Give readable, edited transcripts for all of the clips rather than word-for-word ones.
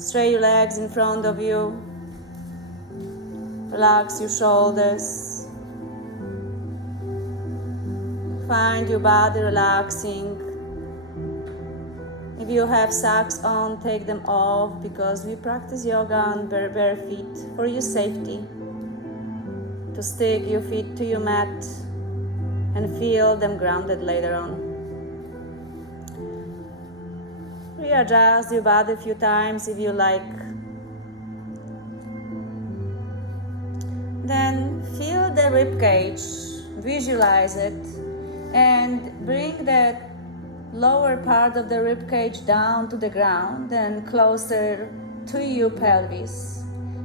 Straight your legs in front of you. Relax your shoulders. Find your body relaxing. If you have socks on, take them off because we practice yoga on bare feet for your safety. To stick your feet to your mat and feel them grounded later on. Readjust your body a few times if you like. Then feel the rib cage, visualize it, and bring that lower part of the rib cage down to the ground and closer to your pelvis.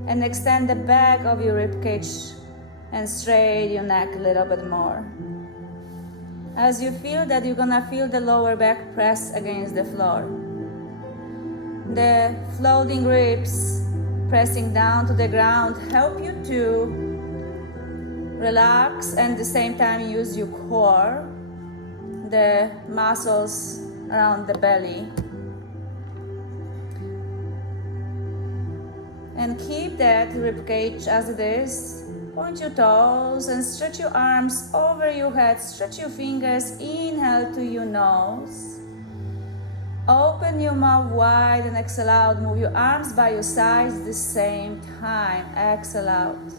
And extend the back of your rib cage and straighten your neck a little bit more. As you feel that, you're gonna feel the lower back press against the floor. The floating ribs pressing down to the ground help you to relax and at the same time use your core, the muscles around the belly. And keep that rib cage as it is. Point your toes and stretch your arms over your head. Stretch your fingers. Inhale to your nose. Open your mouth wide and exhale out. Move your arms by your sides at the same time. Exhale out.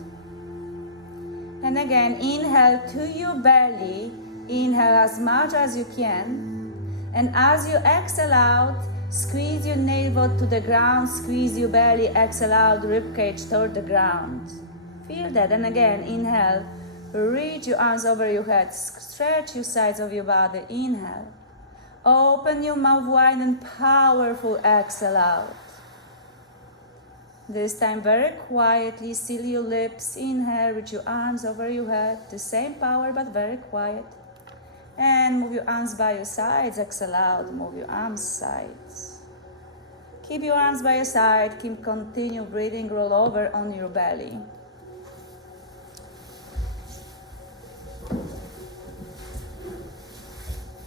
And again, inhale to your belly. Inhale as much as you can. And as you exhale out, squeeze your navel to the ground. Squeeze your belly. Exhale out, ribcage toward the ground. Feel that. And again, inhale. Reach your arms over your head. Stretch your sides of your body. Inhale. Open your mouth wide and powerful exhale out. This time very quietly, seal your lips. Inhale, reach your arms over your head. The same power but very quiet. And move your arms by your sides. Exhale out. Move your arms sides. Keep your arms by your side. Continue breathing. Roll over on your belly.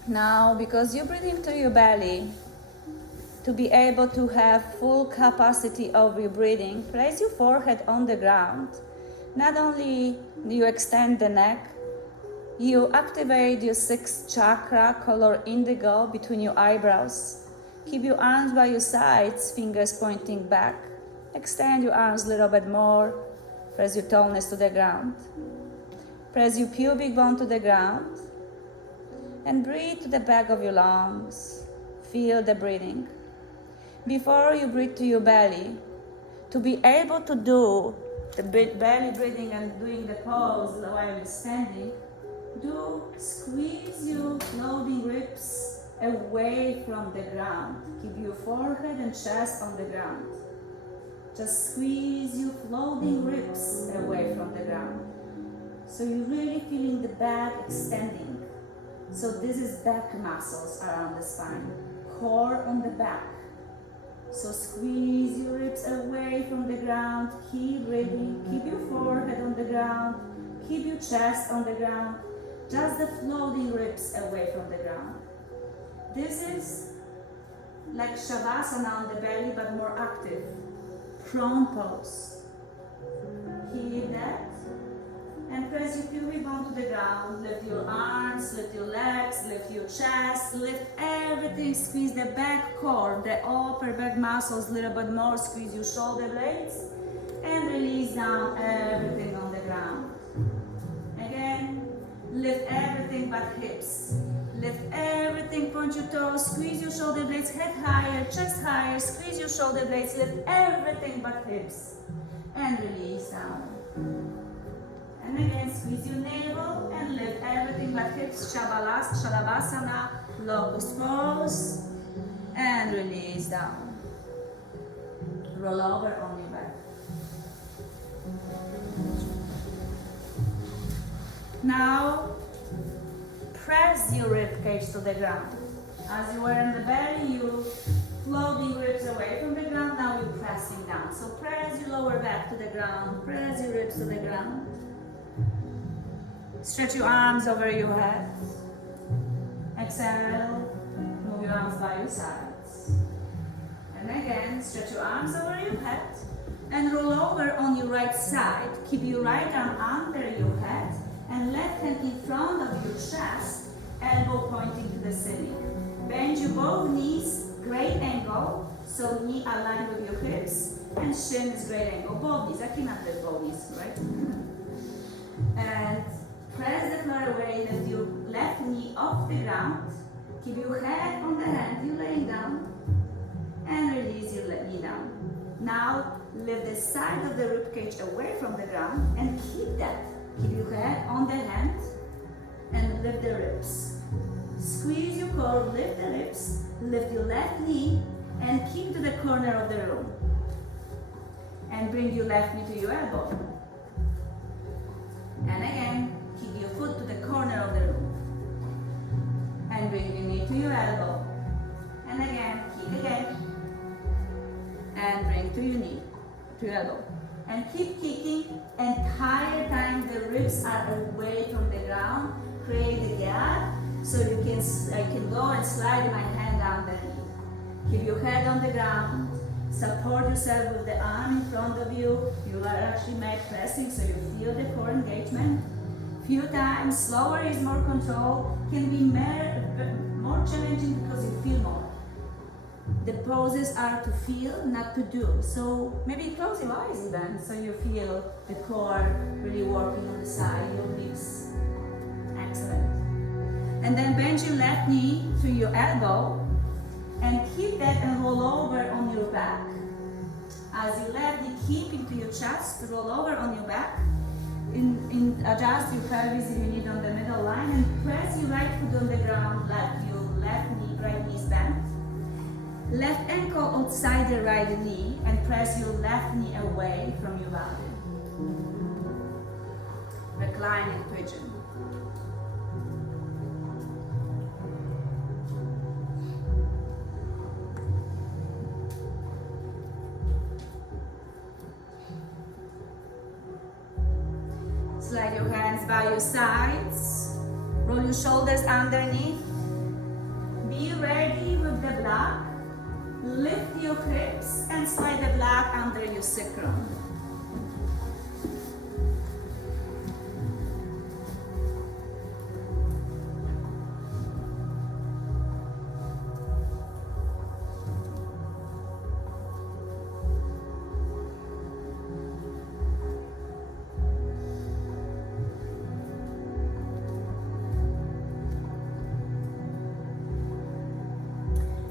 Now, because you breathe into your belly, to be able to have full capacity of your breathing, place your forehead on the ground. Not only do you extend the neck, you activate your sixth chakra, color indigo, between your eyebrows. Keep your arms by your sides, fingers pointing back. Extend your arms a little bit more. Press your toes to the ground. Press your pubic bone to the ground. And breathe to the back of your lungs. Feel the breathing. Before you breathe to your belly, to be able to do the belly breathing and doing the pose while you're standing, do squeeze your floating ribs away from the ground. Keep your forehead and chest on the ground. Just squeeze your floating ribs away from the ground. So you're really feeling the back extending. So this is back muscles around the spine, core on the back. So squeeze your ribs away from the ground, keep breathing, keep your forehead on the ground, keep your chest on the ground, just the floating ribs away from the ground. This is like Shavasana on the belly but more active, prone pose. Keep that. And press your pubic bone to the ground. Lift your arms, lift your legs, lift your chest, lift everything. Squeeze the back core, the upper back muscles a little bit more. Squeeze your shoulder blades and release down everything on the ground. Again, lift everything but hips. Lift everything, point your toes, squeeze your shoulder blades, head higher, chest higher, squeeze your shoulder blades, lift everything but hips. And release down. And again, squeeze your navel and lift everything but hips. Shavasana, locust pose. And release down. Roll over on your back. Now, press your rib cage to the ground. As you were in the belly, you floating ribs away from the ground. Now you're pressing down. So press your lower back to the ground. Press your ribs to the ground. Stretch your arms over your head. Exhale. Move your arms by your sides. And And again, stretch your arms over your head and roll over on your right side. Keep your right arm under your head and left hand in front of your chest, elbow pointing to the ceiling. Bend your both knees, great angle, so knee aligned with your hips, and shin is great angle. Both knees, I cannot lift both knees, right? And press the floor away, lift your left knee off the ground. Keep your head on the hand, you're laying down, and release your knee down. Now, lift the side of the ribcage away from the ground and keep that. Keep your head on the hand and lift the ribs. Squeeze your core, lift the ribs, lift your left knee and keep to the corner of the room. And bring your left knee to your elbow. And again, keep your foot to the corner of the room. And bring your knee to your elbow. And again, keep again. And bring to your knee, to your elbow. And keep kicking. Entire time the ribs are away from the ground. Create a gap so you can go and slide my hand down the knee. Keep your head on the ground. Support yourself with the arm in front of you. You are actually pressing so you feel the core engagement. Few times, slower is more control. Can be more challenging because you feel more. The poses are to feel, not to do. So maybe close your eyes even, so you feel the core really working on the side, your ribs. Excellent. And then bend your left knee to your elbow and keep that and roll over on your back. As your left knee keep into your chest, roll over on your back. Adjust your pelvis if you need on the middle line and press your right foot on the ground, let your left knee, right knee is bent. Left ankle outside the right knee and press your left knee away from your body. Reclining pigeon. Slide your hands by your sides. Roll your shoulders underneath. Be ready with the block. Lift your hips and slide the block under your sacrum.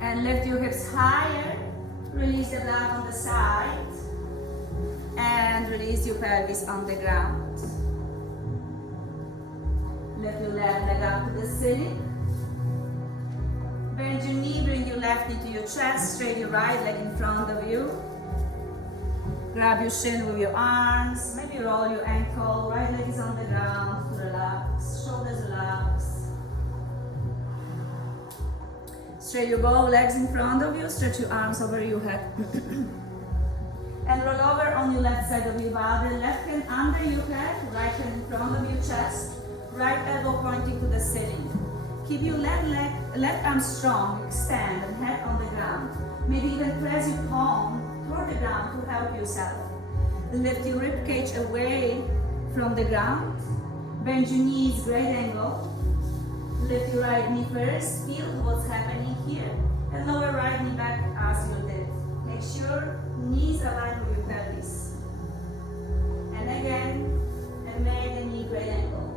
And lift your hips higher. Release the block on the side. And release your pelvis on the ground. Lift your left leg up to the ceiling. Bend your knee, bring your left knee to your chest. Straight your right leg in front of you. Grab your shin with your arms. Maybe roll your ankle. Right leg is on the ground. Relax. Shoulders relax. Straight your both legs in front of you, stretch your arms over your head. And roll over on your left side of your body, left hand under your head, right hand in front of your chest, right elbow pointing to the ceiling. Keep your left arm strong, extend and head on the ground. Maybe even press your palm toward the ground to help yourself. Lift your rib cage away from the ground. Bend your knees, great angle. Lift your right knee first, feel what's happening here, and lower right knee back as you did. Make sure knees align with your pelvis. And again, and make the knee great angle.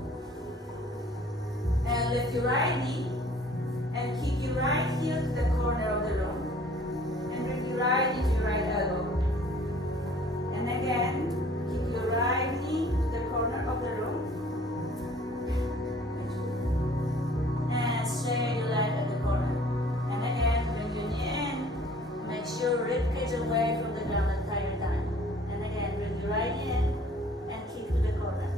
And lift your right knee, and keep your right heel to the corner of the room. And bring your right knee to your right elbow. And again, keep your right knee to the corner of the room. And straight your leg at the corner. And again, bring your knee in. Make sure rib cage away from the ground the entire time. And again, bring your right knee in and keep to the corner.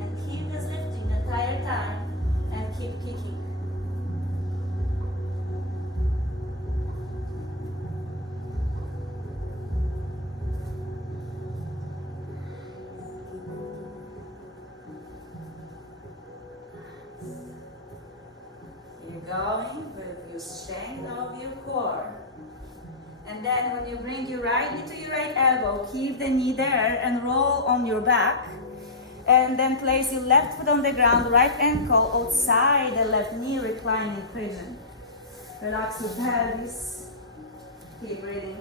And keep this lifting the entire time and keep kicking. Going with your strength of your core. And And then when you bring your right knee to your right elbow, keep the knee there and roll on your back. And then place your left foot on the ground, right ankle outside the left knee, reclining pigeon. Relax your pelvis. Keep breathing.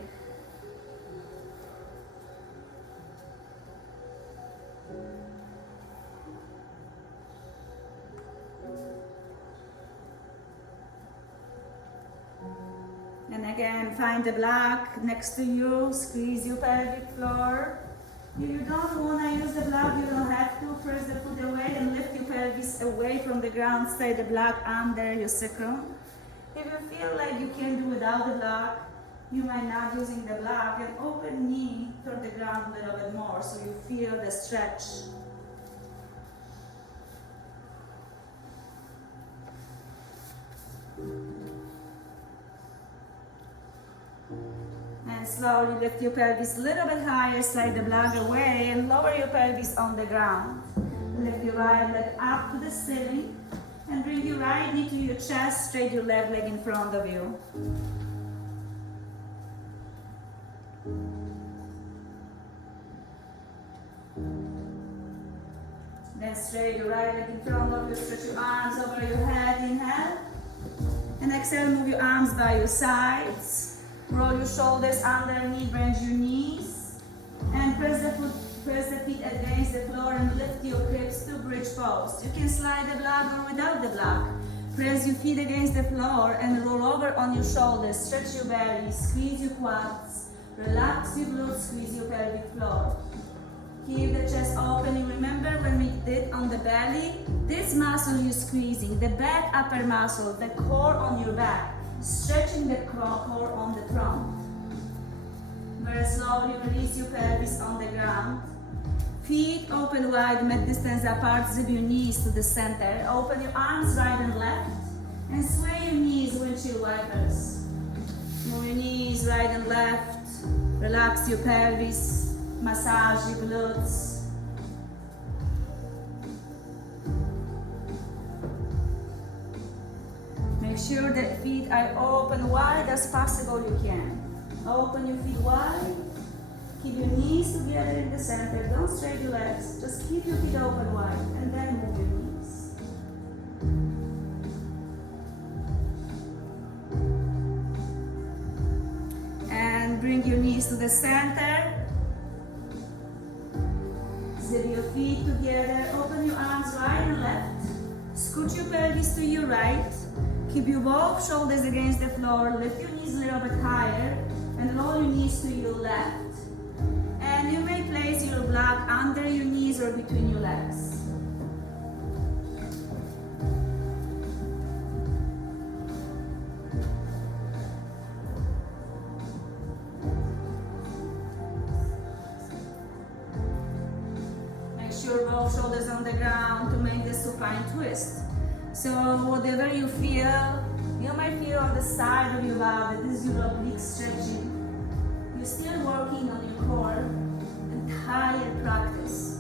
And again, find the block next to you, squeeze your pelvic floor. If you don't want to use the block, you don't have to. Press the foot away and lift your pelvis away from the ground. Stay the block under your sacrum. If you feel like you can do without the block, you might not using the block, and open knee toward the ground a little bit more so you feel the stretch. And slowly lift your pelvis a little bit higher, slide the block away, and lower your pelvis on the ground. Lift your right leg up to the ceiling, and bring your right knee to your chest, straight your left leg in front of you. Then straight your right leg in front of you, stretch your arms over your head, inhale. And exhale, move your arms by your sides. Roll your shoulders underneath, bend your knees. And press the feet against the floor and lift your hips to bridge pose. You can slide the block or without the block. Press your feet against the floor and roll over on your shoulders. Stretch your belly, squeeze your quads. Relax your glutes, squeeze your pelvic floor. Keep the chest open. You remember when we did on the belly? This muscle you're squeezing, the back upper muscle, the core on your back, stretching the core on the front. Very slowly release your pelvis on the ground. Feet open wide, mat distance apart, zip your knees to the center. Open your arms right and left, and sway your knees, windshield wipers. Move your knees right and left. Relax your pelvis. Massage your glutes. Make sure that feet are open wide as possible you can. Open your feet wide. Keep your knees together in the center. Don't straight your legs. Just keep your feet open wide and then move your knees. And bring your knees to the center. Zip your feet together, open your arms right and left. Scoot your pelvis to your right. Keep your both shoulders against the floor. Lift your knees a little bit higher and roll your knees to your left. And you may place your block under your knees or between your legs. Both shoulders on the ground to make the supine twist. So whatever you feel, you might feel on the side of your body, this is your oblique stretching. You're still working on your core, entire practice.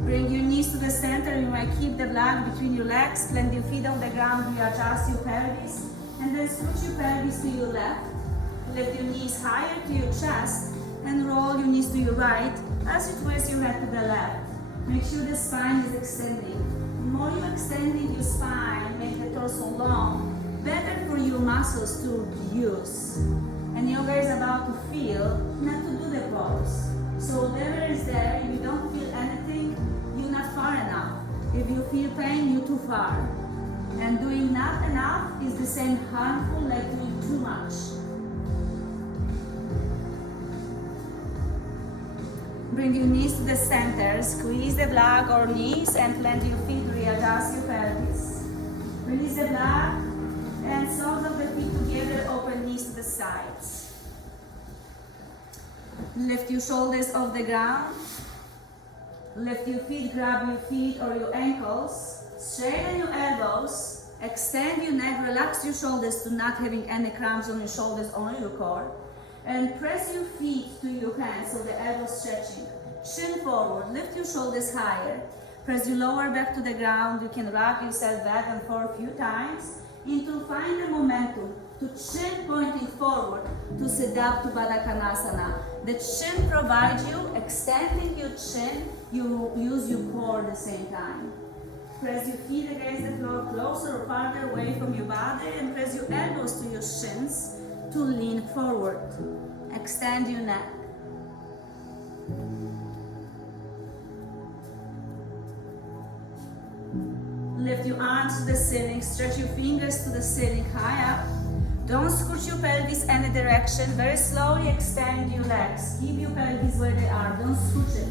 Bring your knees to the center, you might keep the block between your legs, plant your feet on the ground, readjust your pelvis, and then switch your pelvis to your left. Lift your knees higher to your chest, and roll your knees to your right as you twist your head to the left. Make sure the spine is extending. The more you're extending your spine, make the torso long, better for your muscles to use. And yoga is about to feel, not to do the pose. So whatever is there, if you don't feel anything, you're not far enough. If you feel pain, you're too far. And doing not enough is the same harmful like doing too much. Bring your knees to the center, squeeze the block or knees and plant your feet, readjust your pelvis. Release the block and soles of the feet together, open knees to the sides. Lift your shoulders off the ground. Lift your feet, grab your feet or your ankles. Straighten your elbows, extend your neck, relax your shoulders to not having any cramps on your shoulders, on your core. And press your feet to your hands so the elbows stretching. Chin forward, lift your shoulders higher. Press your lower back to the ground. You can rock yourself back and forth a few times until find the momentum. to chin pointing forward to Siddha Baddha Konasana. The chin provides you extending your chin, you use your core at the same time. Press your feet against the floor closer or farther away from your body and press your elbows to your shins to lean forward. Extend your neck. Lift your arms to the ceiling, stretch your fingers to the ceiling high up. Don't scooch your pelvis any direction. Very slowly extend your legs. Keep your pelvis where they are. Don't scooch it.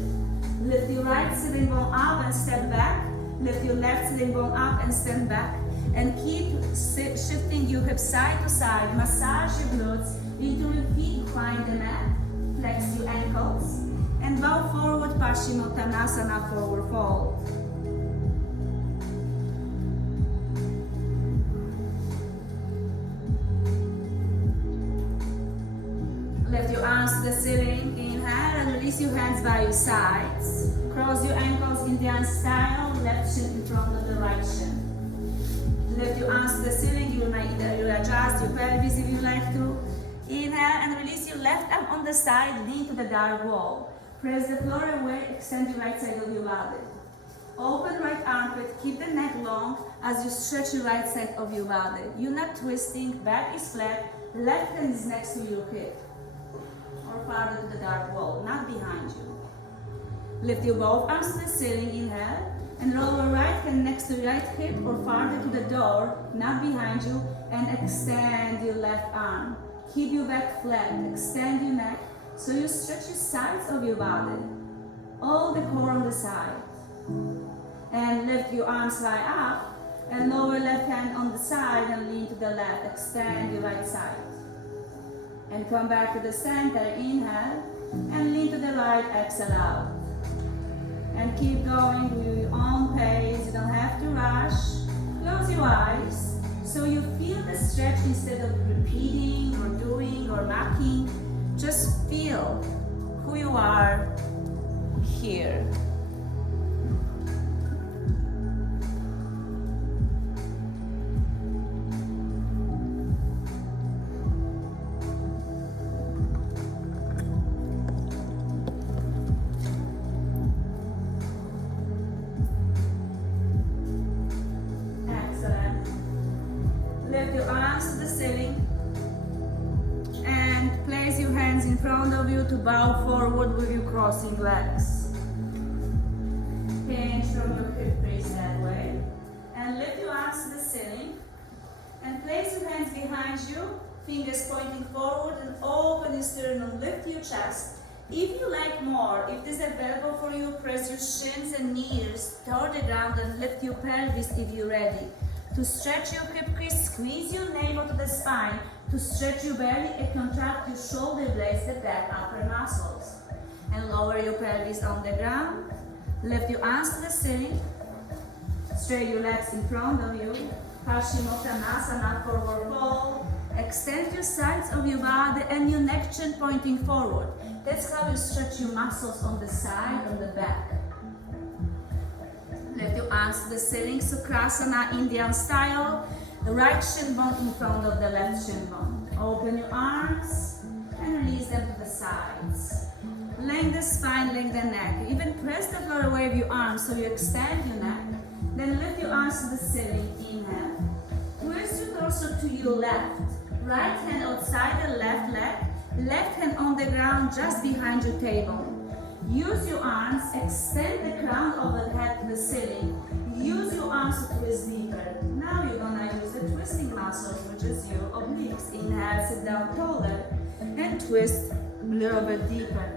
Lift your right sitting bone up and step back. Lift your left sitting bone up and stand back. And keep shifting your hips side to side. Massage your glutes into your feet. Incline the mat. Flex your ankles. And bow forward, Paschimottanasana, forward fold. Lift your arms to the ceiling, inhale and release your hands by your sides. Cross your ankles Indian style, left shin in front of the right shin. Lift your arms to the ceiling, you might either adjust your pelvis if you like to. Inhale and release your left arm on the side, lean to the dark wall. Press the floor away, extend your right side of your body. Open right armpit, keep the neck long as you stretch your right side of your body. You're not twisting, back is flat, left hand is next to your hip. Or farther to the dark wall, not behind you. Lift your both arms to the ceiling, inhale, and roll your right hand next to your right hip or farther to the door, not behind you, and extend your left arm. Keep your back flat, extend your neck, so you stretch your sides of your body, all the core on the side. And lift your arms high up, and lower left hand on the side and lean to the left, extend your right side. And come back to the center, inhale, and lean to the right, exhale out. And keep going with your own pace, you don't have to rush. Close your eyes, so you feel the stretch instead of repeating or doing or marking. Just feel who you are here. Lift your arms to the ceiling and place your hands in front of you to bow forward with your crossing legs. Hinge from your hip crease that way. And lift your arms to the ceiling and place your hands behind you, fingers pointing forward, and open your sternum, lift your chest. If you like more, if this is available for you, press your shins and knees toward the ground and lift your pelvis if you're ready. To stretch your hip crease, squeeze your navel to the spine. To stretch your belly and contract your shoulder blades, the back upper muscles. And lower your pelvis on the ground. Lift your arms to the ceiling. Straight your legs in front of you. Paschimottanasana, forward fold. Extend your sides of your body and your neck chin pointing forward. That's how you stretch your muscles on the side, on the back. Lift your arms to the ceiling, Sukrasana, Indian style. The right shin bone in front of the left shin bone. Open your arms and release them to the sides. Lengthen the spine, lengthen the neck. Even press the floor away with your arms so you extend your neck. Then lift your arms to the ceiling. Inhale. Twist your torso to your left. Right hand outside the left leg. Left hand on the ground just behind your tailbone. Use your arms, extend the crown of the head to the ceiling. Use your arms to twist deeper. Now you're gonna use the twisting muscles, which is your obliques. Inhale, sit down taller, and twist a little bit deeper.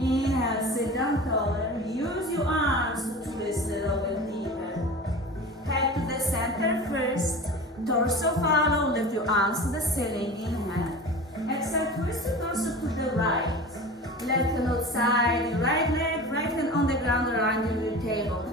Inhale, sit down taller. Use your arms to twist a little bit deeper. Head to the center first. Torso follow, lift your arms to the ceiling. Inhale. Exhale, twist your torso to the right. Left hand outside, your right leg, right hand on the ground around your table.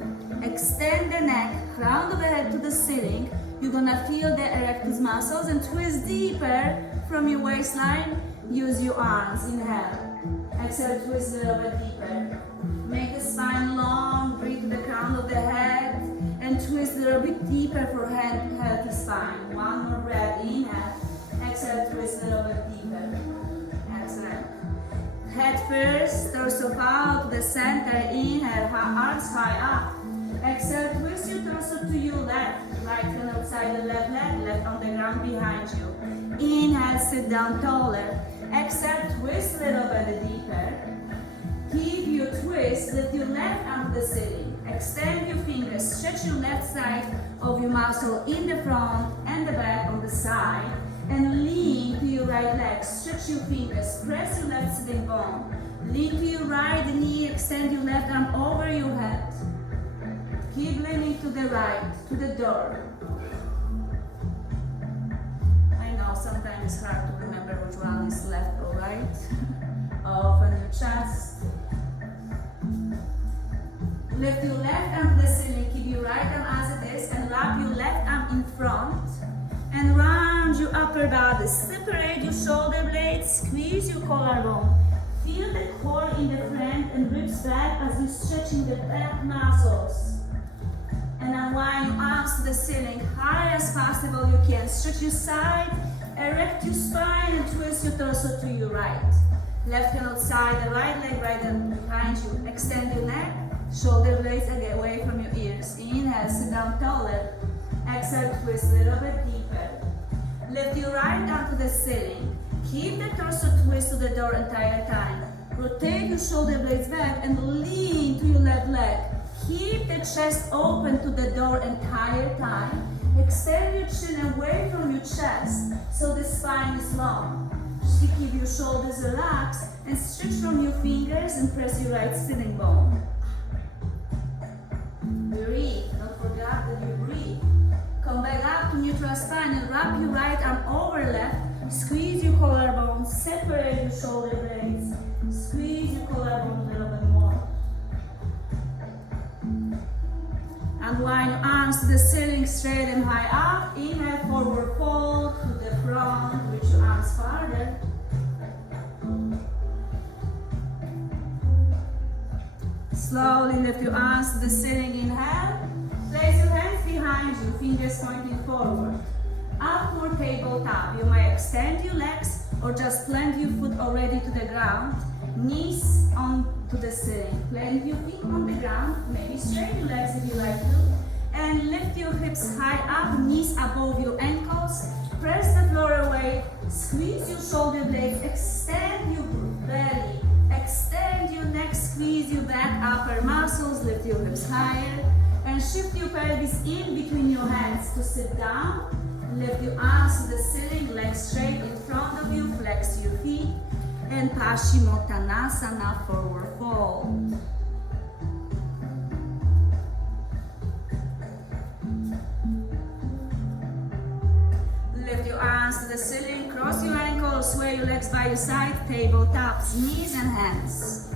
Extend the neck, crown of the head to the ceiling. You're gonna feel the erectus muscles and twist deeper from your waistline. Use your arms, inhale. Exhale, twist a little bit deeper. Make the spine long, breathe to the crown of the head, and twist a little bit deeper for healthy spine. One more breath, inhale. Exhale, twist a little bit deeper. Excellent. Head first, torso out to the center. Inhale, arms high up. Exhale, twist your torso to your left. Right hand outside the left leg, left on the ground behind you. Inhale, sit down taller. Exhale, twist a little bit deeper. Keep your twist, lift your left arm to the ceiling. Extend your fingers, stretch your left side of your muscle in the front and the back on the side. And lean to your right leg, stretch your fingers, press your left sitting bone. Lean to your right knee, extend your left arm over your head. Keep leaning to the right, to the door. I know sometimes it's hard to remember which one is left or right. Open your chest. Lift your left arm to the ceiling, keep your right arm as it is, and wrap your left arm in front. And round your upper body. Separate your shoulder blades, squeeze your collarbone. Feel the core in the front and ribs back as you're stretching the back muscles. And unwind your arms to the ceiling, high as possible you can. Stretch your side, erect your spine, and twist your torso to your right. Left hand outside the right leg, right hand behind you. Extend your neck, shoulder blades away from your ears. Inhale, sit down taller. Exhale, twist a little bit deeper. Lift your right arm to the ceiling. Keep the torso twist to the door entire time. Rotate your shoulder blades back and lean to your left leg. Keep the chest open to the door entire time. Extend your chin away from your chest so the spine is long. Just keep your shoulders relaxed and stretch from your fingers and press your right sitting bone. Breathe. Don't forget that you breathe. Come back up to neutral spine and wrap your right arm over left. Squeeze your collarbone, separate your shoulder blades. Squeeze your collarbone a little bit more. Unwind your arms to the ceiling, straight and high up. Inhale, forward fold to the front. Reach your arms farther. Slowly lift your arms to the ceiling. Inhale. Place your hands behind you, fingers pointing forward. Upward tabletop. You may extend your legs or just plant your foot already to the ground. Knees onto the ceiling. Plant your feet on the ground. Maybe straighten your legs if you like to. And lift your hips high up, knees above your ankles. Press the floor away. Squeeze your shoulder blades. Extend your belly. Extend your neck. Squeeze your back upper muscles. Lift your hips higher. And shift your pelvis in between your hands to sit down. Lift your arms to the ceiling, legs straight in front of you. Flex your feet. And Paschimottanasana, forward fold. Lift your arms to the ceiling, cross your ankles, sway your legs by your side, tabletops, knees and hands.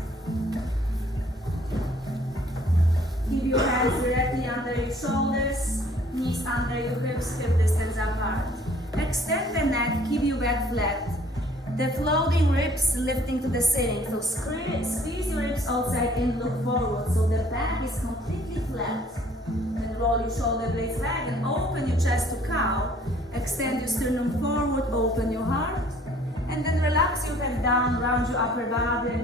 Keep your hands directly under your shoulders, knees under your hips, hip distance apart. Extend the neck, keep your back flat. The floating ribs lifting to the ceiling. So squeeze your ribs outside in, look forward. So the back is completely flat. Then roll your shoulder blades back and open your chest to cow. Extend your sternum forward, open your heart. And then relax your head down, round your upper body.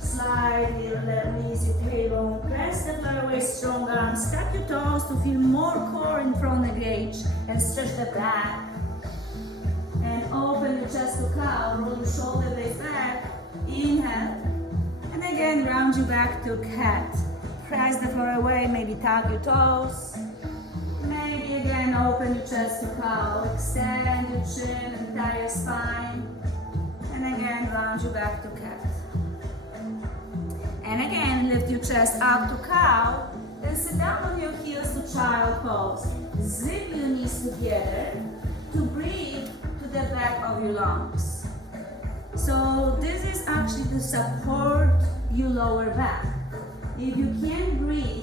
Slightly release your tailbone. Press the floor away, strong arms. Tuck your toes to feel more core in front engage. And stretch the back. And open your chest to cow, roll your shoulder blades back, inhale, and again round your back to cat. Press the floor away, maybe tuck your toes, maybe again open your chest to cow, extend your chin, entire spine, and again round your back to cat. And again lift your chest up to cow, then sit down on your heels to child pose. Zip your knees together to breathe the back of your lungs. So this is actually to support your lower back. If you can't breathe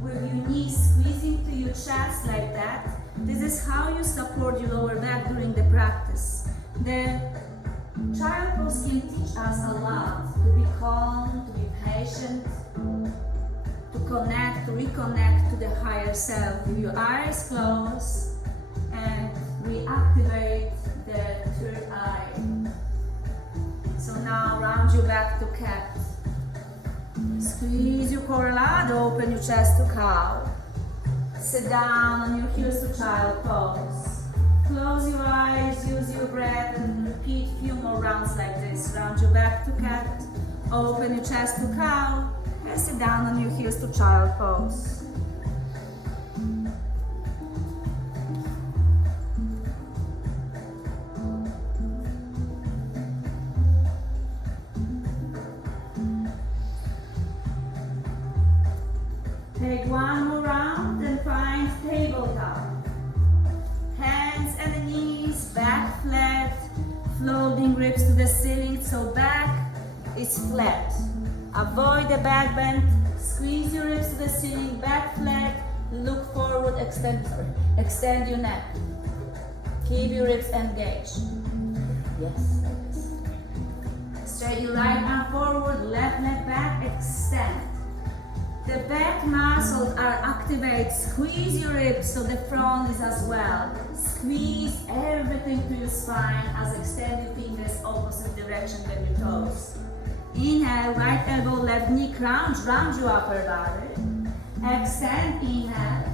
with your knees squeezing to your chest like that, this is how you support your lower back during the practice. The child pose can teach us a lot, to be calm, to be patient, to connect, to reconnect to the higher self. With your eyes closed and reactivate the third eye. So now round your back to cat. Squeeze your core a lot, open your chest to cow. Sit down on your heels to child pose. Close your eyes, use your breath and repeat a few more rounds like this. Round your back to cat, open your chest to cow, and sit down on your heels to child pose. Take one more round and find tabletop. Hands and the knees, back flat, floating ribs to the ceiling, so back is flat. Avoid the back bend, squeeze your ribs to the ceiling, back flat, look forward, extend your neck. Keep your ribs engaged. Yes, like this. Straight your right arm forward, left leg back, extend. The back muscles are activated. Squeeze your ribs so the front is as well. Squeeze everything to your spine as extend your fingers opposite direction with your toes. Inhale, right elbow, left knee, crunch, round your upper body. Extend, inhale,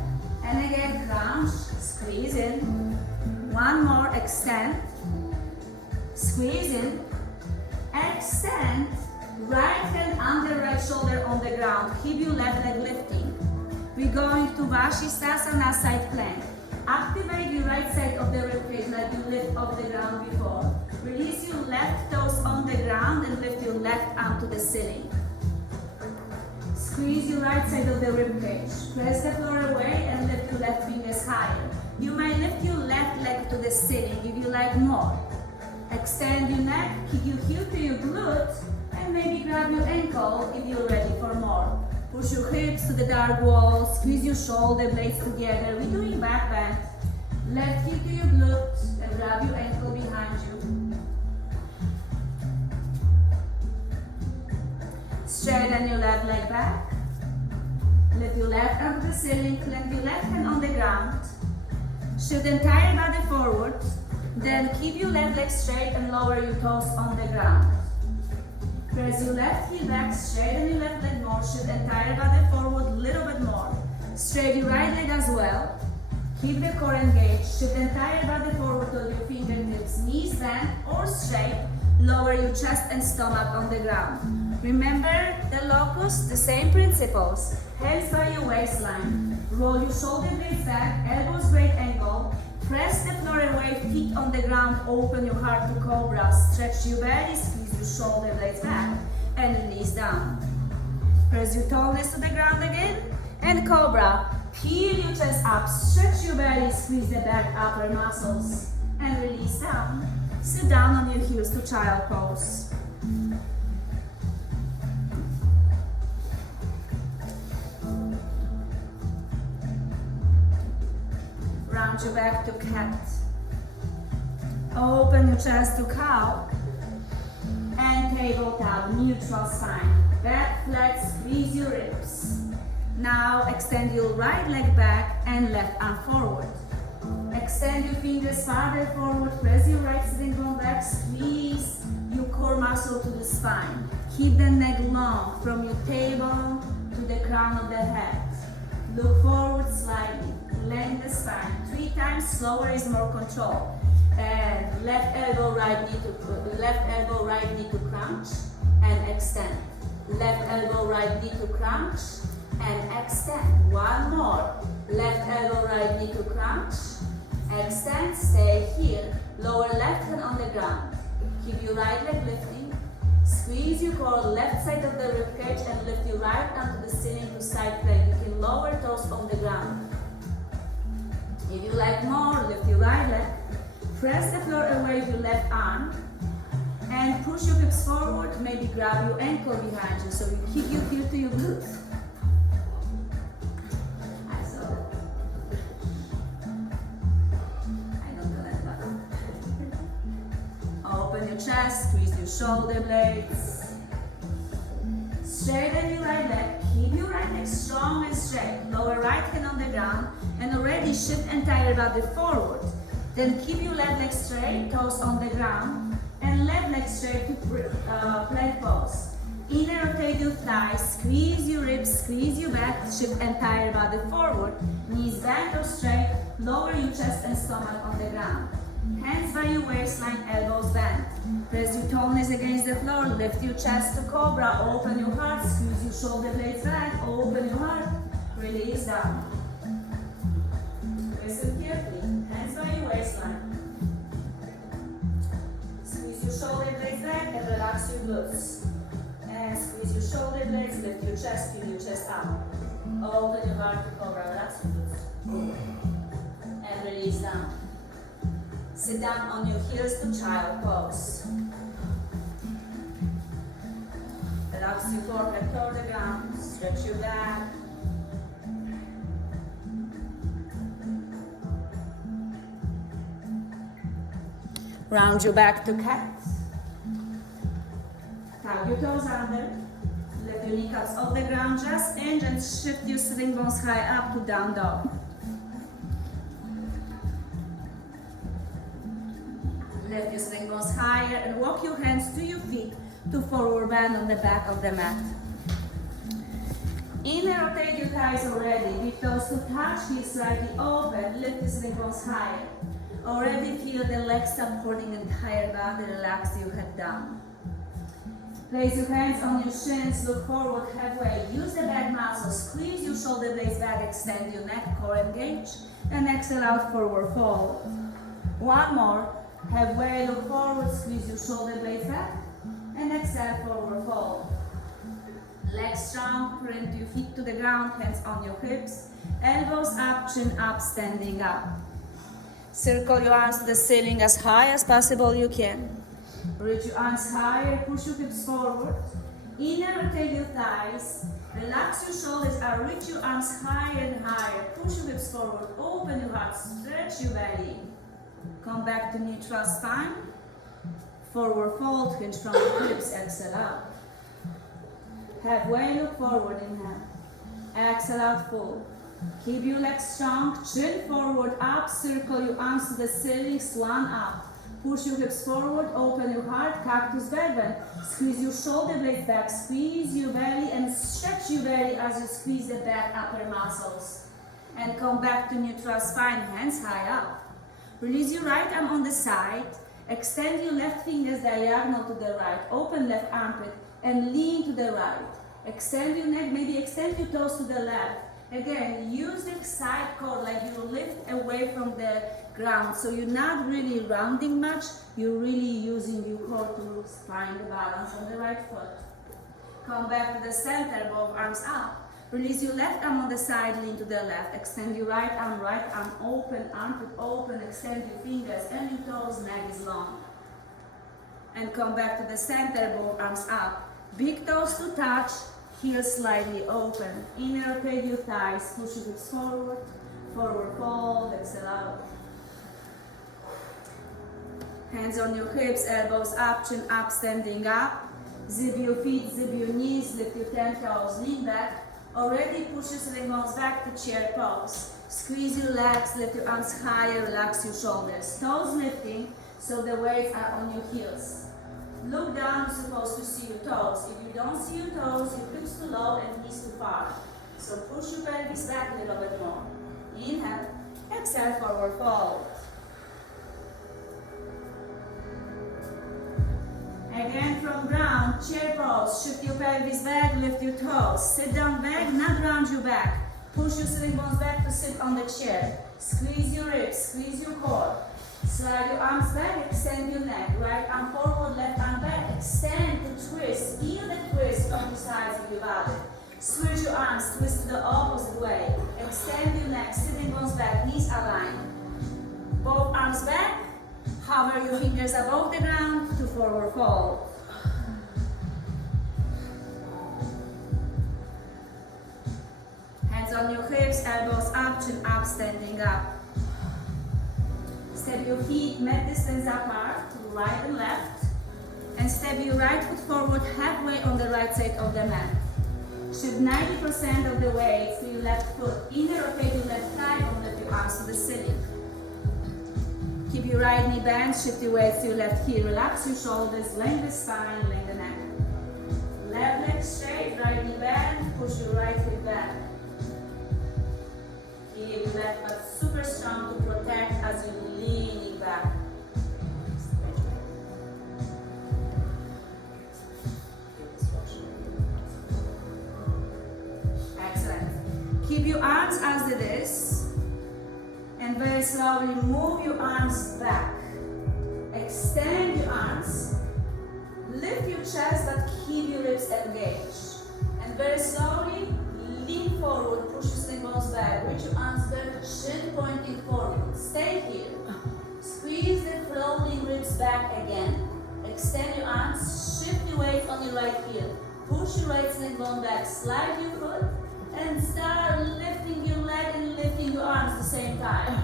and again crunch, squeeze in. One more, extend, squeeze in, extend. Right hand under right shoulder on the ground. Keep your left leg lifting. We're going to Vashisthasana side plank. Activate your right side of the ribcage like you lift off the ground before. Release your left toes on the ground and lift your left arm to the ceiling. Squeeze your right side of the ribcage. Press the floor away and lift your left fingers higher. You may lift your left leg to the ceiling if you like more. Extend your neck, kick your heel to your glute, and maybe grab your ankle if you're ready for more. Push your hips to the dark wall, squeeze your shoulder blades together. We're doing back bend. Left heel to your glute and grab your ankle behind you. Straighten your left leg back. Lift your left arm to the ceiling, clamp your left hand on the ground. Shift the entire body forward. Then keep your left leg straight and lower your toes on the ground. Press your left heel back, straighten your left leg more, shift entire body forward a little bit more. Straight your right leg as well. Keep the core engaged, shift entire body forward to your fingertips, knees bent or straight. Lower your chest and stomach on the ground. Remember the locust, the same principles. Hands by your waistline. Roll your shoulder blades back, elbows great angle. Press the floor away, feet on the ground, open your heart to cobra. Stretch your belly, squeeze your shoulder blades back, and release down. Press your tallness to the ground again, and cobra. Peel your chest up, stretch your belly, squeeze the back upper muscles, and release down. Sit down on your heels to child pose. Round your back to cat. Open your chest to cow. And tabletop, neutral spine. Back flat, squeeze your ribs. Now extend your right leg back and left arm forward. Extend your fingers farther forward, press your right sitting bone back, squeeze your core muscle to the spine. Keep the neck long from your tailbone to the crown of the head. Look forward slightly. Lengthen the spine. 3 times, slower is more control. And left elbow, right knee to crunch and extend. Left elbow, right knee to crunch and extend. One more. Left elbow, right knee to crunch. Extend, stay here. Lower left hand on the ground. Keep your right leg lifting. Squeeze your core, left side of the ribcage and lift your right arm to the ceiling to side plank. You can lower toes on the ground. If you like more, lift your right leg, press the floor away with your left arm, and push your hips forward, maybe grab your ankle behind you, so you kick your heel to your glute. I saw that. I don't do that button. Open your chest, squeeze your shoulder blades. Straighten your right leg, keep your right leg strong and straight. Lower right hand on the ground, and already shift entire body forward. Then keep your left leg straight, toes on the ground, and left leg straight to plank pose. Inner rotate your thighs, squeeze your ribs, squeeze your back, shift entire body forward, knees bent or straight, lower your chest and stomach on the ground. Hands by your waistline, elbows bent. Press your toes against the floor, lift your chest to cobra, open your heart, squeeze your shoulder blades back, open your heart, release down. Listen carefully, hands by your waistline. Squeeze your shoulder blades back and relax your glutes. And squeeze your shoulder blades, lift your chest, feel your chest up. Open your heart to cobra, relax your glutes. And release down. Sit down on your heels to child pose. Relax your forehead toward the ground, stretch your back. Round your back to cat. Tap your toes under. Let your kneecaps off the ground, just hinge and shift your sitting bones high up to down dog. Lift your sitting bones higher and walk your hands to your feet to forward bend on the back of the mat. Inner rotate your thighs already. Big toes to touch, heels slightly open. Lift your sitting bones higher. Already feel the legs supporting the entire body. Relax your head down. Place your hands on your shins, look forward halfway. Use the back muscles, squeeze your shoulder blades back, extend your neck, core engage, and exhale out, forward fold. One more. Halfway, look forward, squeeze your shoulder blades back, and exhale, forward fold. Legs strong, print your feet to the ground, hands on your hips, elbows up, chin up, standing up. Circle your arms to the ceiling as high as possible you can. Reach your arms higher, push your hips forward. Inner rotate your thighs. Relax your shoulders and reach your arms higher and higher. Push your hips forward, open your heart, stretch your belly. Come back to neutral spine. Forward fold, hinge from the hips, exhale out. Halfway, look forward, inhale. Exhale out, full. Keep your legs strong, chin forward, up, circle your arms to the ceiling, swan up. Push your hips forward, open your heart, cactus back bend. Squeeze your shoulder blades back, squeeze your belly and stretch your belly as you squeeze the back upper muscles. And come back to neutral spine, hands high up. Release your right arm on the side, extend your left fingers diagonal to the right, open left armpit and lean to the right. Extend your neck, maybe extend your toes to the left. Again, use the side core like you lift away from the ground. So you're not really rounding much, you're really using your core to find the balance on the right foot. Come back to the center, both arms up. Release your left arm on the side, lean to the left. Extend your right arm open, armpit open, extend your fingers and your toes, neck is long. And come back to the center, both arms up. Big toes to touch, heels slightly open. Inner rotate your thighs, push your hips forward, forward fold, exhale out. Hands on your hips, elbows up, chin up, standing up. Zip your feet, zip your knees, lift your 10 toes, lean back. Already push your sitting bones back to chair pose. Squeeze your legs, lift your arms higher, relax your shoulders. Toes lifting, so the weights are on your heels. Look down, you're supposed to see your toes. If you don't see your toes, your hips too low and knees too far. So push your pelvis back a little bit more. Inhale, exhale, forward fold. Again from ground, chair pose. Shift your pelvis back, lift your toes. Sit down back, not round your back. Push your sitting bones back to sit on the chair. Squeeze your ribs, squeeze your core. Slide your arms back, extend your neck. Right arm forward, left arm back. Extend to twist. Feel the twist on the sides of your body. Switch your arms, twist to the opposite way. Extend your neck, sitting bones back, knees aligned. Both arms back. Hover your fingers above the ground to forward fold. Hands on your hips, elbows up, chin up, standing up. Step your feet mat distance apart to right and left. And step your right foot forward halfway on the right side of the mat. Shift 90% of the weight to your left foot. Inner rotate your left thigh and lift your arms to the ceiling. Keep your right knee bent, shift your weight to your left heel, relax your shoulders, lengthen the spine, lengthen the neck. Left leg straight, right knee bent, push your right hip back. Keep your left butt super strong to protect as you lean it back. Excellent. Keep your arms as it is. And very slowly move your arms back. Extend your arms. Lift your chest but keep your ribs engaged. And very slowly lean forward, push your shin bones back. Reach your arms back, chin pointing forward. Stay here. Squeeze the floating ribs back again. Extend your arms, shift your weight on your right heel. Push your right shin bone back, slide your foot. And start lifting your leg and lifting your arms at the same time.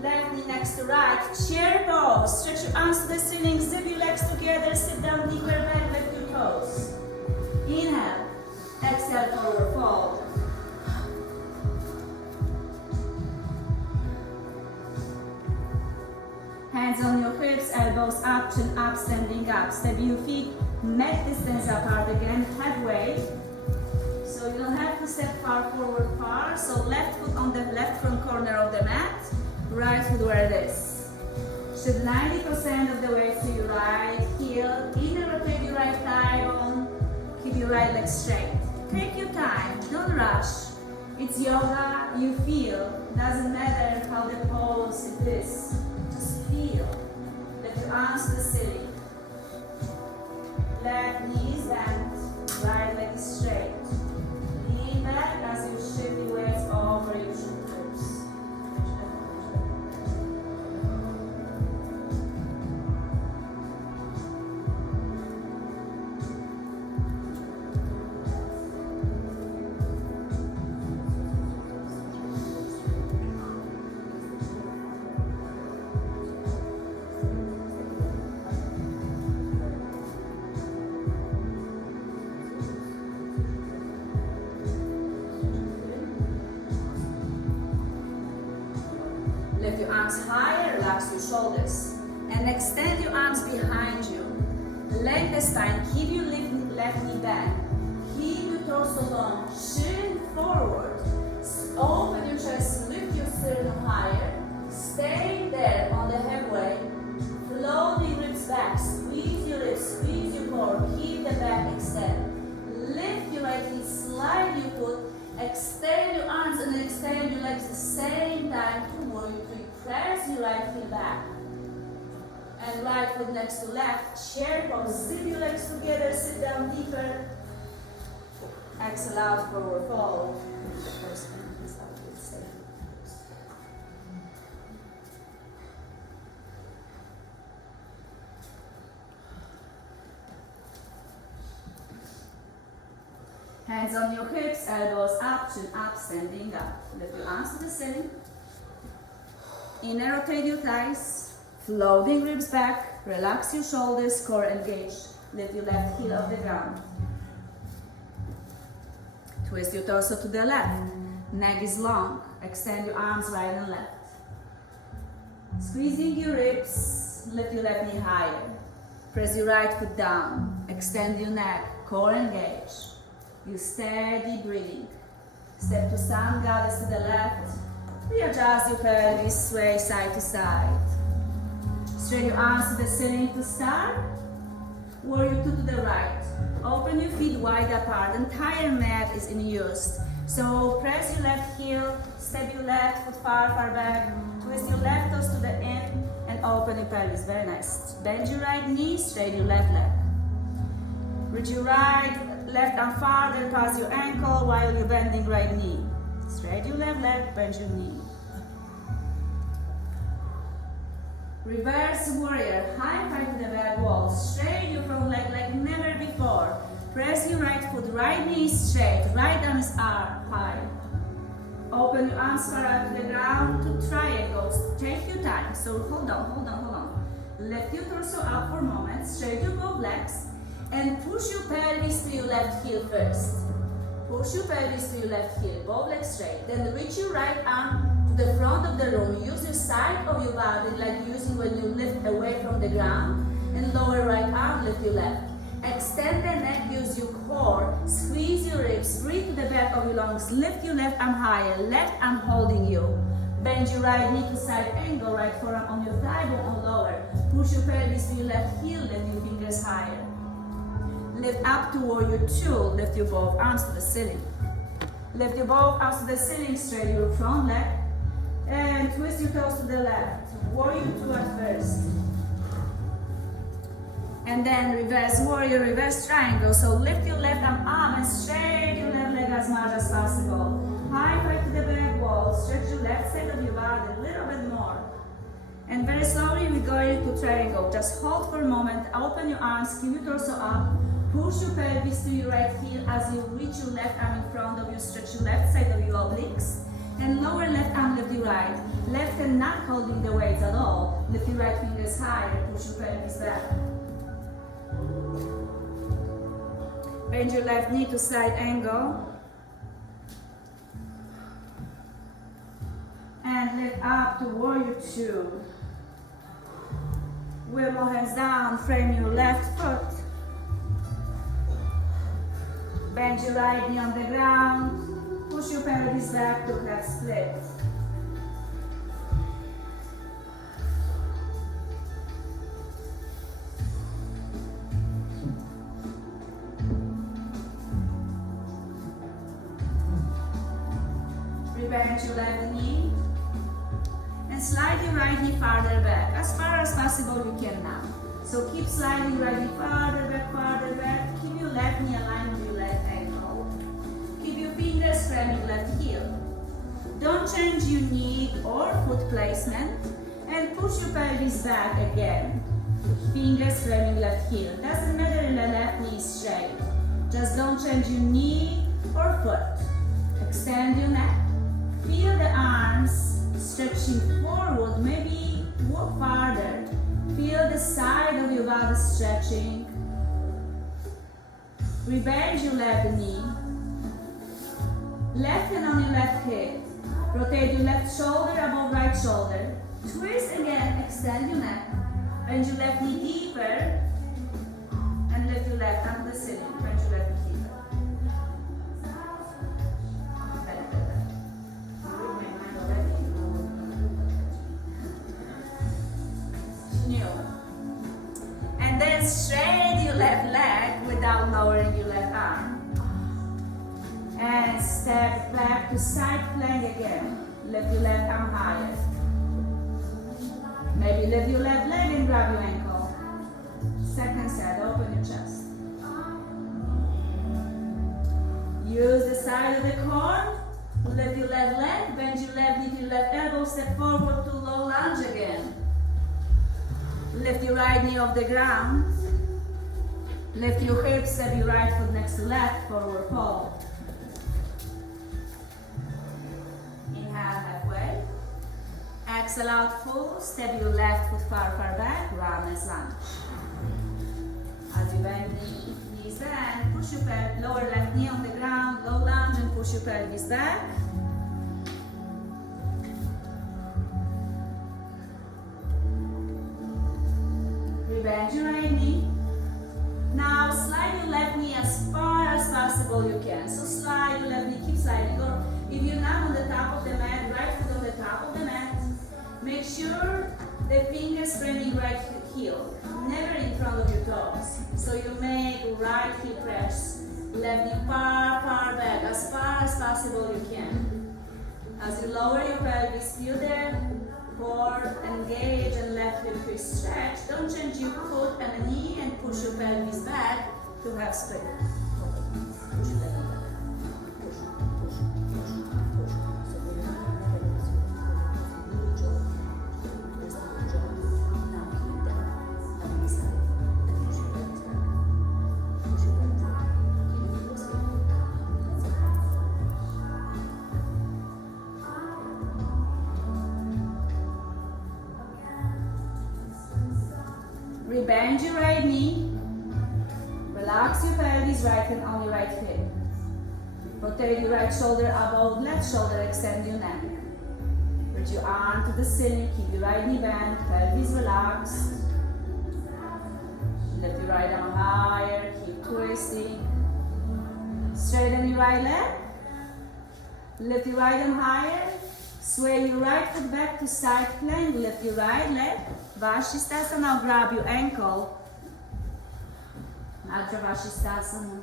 Left knee next to right, chair pose. Stretch your arms to the ceiling, zip your legs together, sit down deeper back, lift your toes. Inhale, exhale, forward fold. Hands on your hips, elbows up, chin up, standing up. Step your feet, neck distance apart again, head weight. So you don't have to step far forward far. So left foot on the left front corner of the mat, right foot where it is. Shift 90% of the weight to your right heel. Inner rotate your right thigh bone. Keep your right leg straight. Take your time, don't rush. It's yoga, you feel. Doesn't matter how the pose it is. Just feel. Let your arms to the ceiling. Left knee is bent, right leg is straight. Lean back as you shift your weight over your shoulders. Lift your arms higher, relax your shoulders. And extend your arms behind you. Lengthen the spine, keep your left knee back. Keep your torso long, chin forward. Open your chest, lift your sternum higher. Stay there on the headway. Flow the ribs back, squeeze your ribs, squeeze your core. Keep the back extend. Lift your right knee, slide your foot. Extend your arms and extend your legs at the same time. Press your right heel back. And right foot next to left. Chair pose. Zip your legs together. Sit down deeper. Exhale out, forward fold. Hands on your hips, elbows up, chin up, standing up. Lift your arms to the ceiling. Inner rotate your thighs, floating ribs back, relax your shoulders, core engaged. Lift your left heel off the ground. Twist your torso to the left. Neck is long. Extend your arms right and left. Squeezing your ribs, lift your left knee higher. Press your right foot down. Extend your neck, core engaged. You steady breathing. Step to sun goddess to the left. Readjust your pelvis, sway side to side. Straighten your arms to the ceiling to start. Warrior 2 to the right. Open your feet wide apart. Entire mat is in use. So press your left heel, step your left foot far back. Twist your left toes to the end and open your pelvis. Very nice. Bend your right knee, straighten your left leg. Reach your left arm farther past your ankle while you're bending right knee. Straighten your left leg, bend your knee. Reverse warrior, high five to the back wall. Straighten your front leg like never before. Press your right foot, right knee straight, right arm is up, high. Open your arms far out to the ground to triangles. Take your time, so hold on. Lift your torso up for a moment, straighten your both legs, and push your pelvis to your left heel first. Push your pelvis to your left heel, both legs straight. Then reach your right arm to the front of the room. Use your side of your body like using when you lift away from the ground. And lower right arm, lift your left. Extend the neck, use your core. Squeeze your ribs, breathe to the back of your lungs. Lift your left arm higher, left arm holding you. Bend your right knee to side angle, right forearm on your thigh bone or lower. Push your pelvis to your left heel, lift your fingers higher. Lift up to warrior two, lift your both arms to the ceiling. Lift your both arms to the ceiling, straighten your front leg. And twist your toes to the left. Warrior two at first. And then reverse warrior, reverse triangle. So lift your left arm up and straighten your left leg as much as possible. High back to the back wall. Stretch your left side of your body a little bit more. And very slowly we go into triangle. Just hold for a moment. Open your arms. Keep your torso up. Push your pelvis to your right heel as you reach your left arm in front of you. Stretch your left side of your obliques. And lower left arm, lift your right. Left hand not holding the weights at all. Lift your right fingers higher. Push your pelvis back. Bend your left knee to side angle. And lift up to warrior two. Wheel more hands down, frame your left foot. Bend your right knee on the ground. Push your pelvis back to half split. Bend your left knee and slide your right knee farther back, as far as possible you can now. So keep sliding right knee farther back. Keep your left knee aligned with your left ankle. Keep your fingers framing left heel. Don't change your knee or foot placement and push your pelvis back again. Fingers framing left heel. Doesn't matter if the left knee is straight. Just don't change your knee or foot. Extend your neck. Feel the arms stretching forward, maybe walk farther. Feel the side of your body stretching. Rebend your left knee. Left hand on your left hip. Rotate your left shoulder above right shoulder. Twist again, extend your neck. Bend your left knee deeper. And lift your left arm to the ceiling. Bend your left knee deeper. And then straighten your left leg without lowering your left arm. And step back to side plank again. Lift your left arm higher. Maybe lift your left leg and grab your ankle. Second set, open your chest. Use the side of the core. Lift your left leg, bend your left knee to your left elbow, step forward to low lunge again. Lift your right knee off the ground. Lift your hips, step your right foot next to left, forward fold. Inhale halfway. Exhale out full, step your left foot far back, roundness lunge. As you bend the knees back, push your lower left knee on the ground, low lunge and push your pelvis back. Bend your right knee. Now slide your left knee as far as possible you can. So slide your left knee, keep sliding. Or if you're not on the top of the mat, right foot on the top of the mat, make sure the fingers framing right heel, never in front of your toes. So you make right heel press, left knee far back, as far as possible you can. As you lower your pelvis, feel the core, engage and left hip twist stretch. Don't change your foot and knee and push your pelvis back to half split. Bend your right knee, relax your pelvis, right hand on your right hip. Rotate your right shoulder above left shoulder, extend your neck. Reach your arm to the ceiling, keep your right knee bent, pelvis relaxed. Lift your right arm higher, keep twisting. Straighten your right leg. Lift your right arm higher. Sway your right foot back to side plank. Lift your right leg. Vashisthasana. Now grab your ankle. Adha Vashisthasana.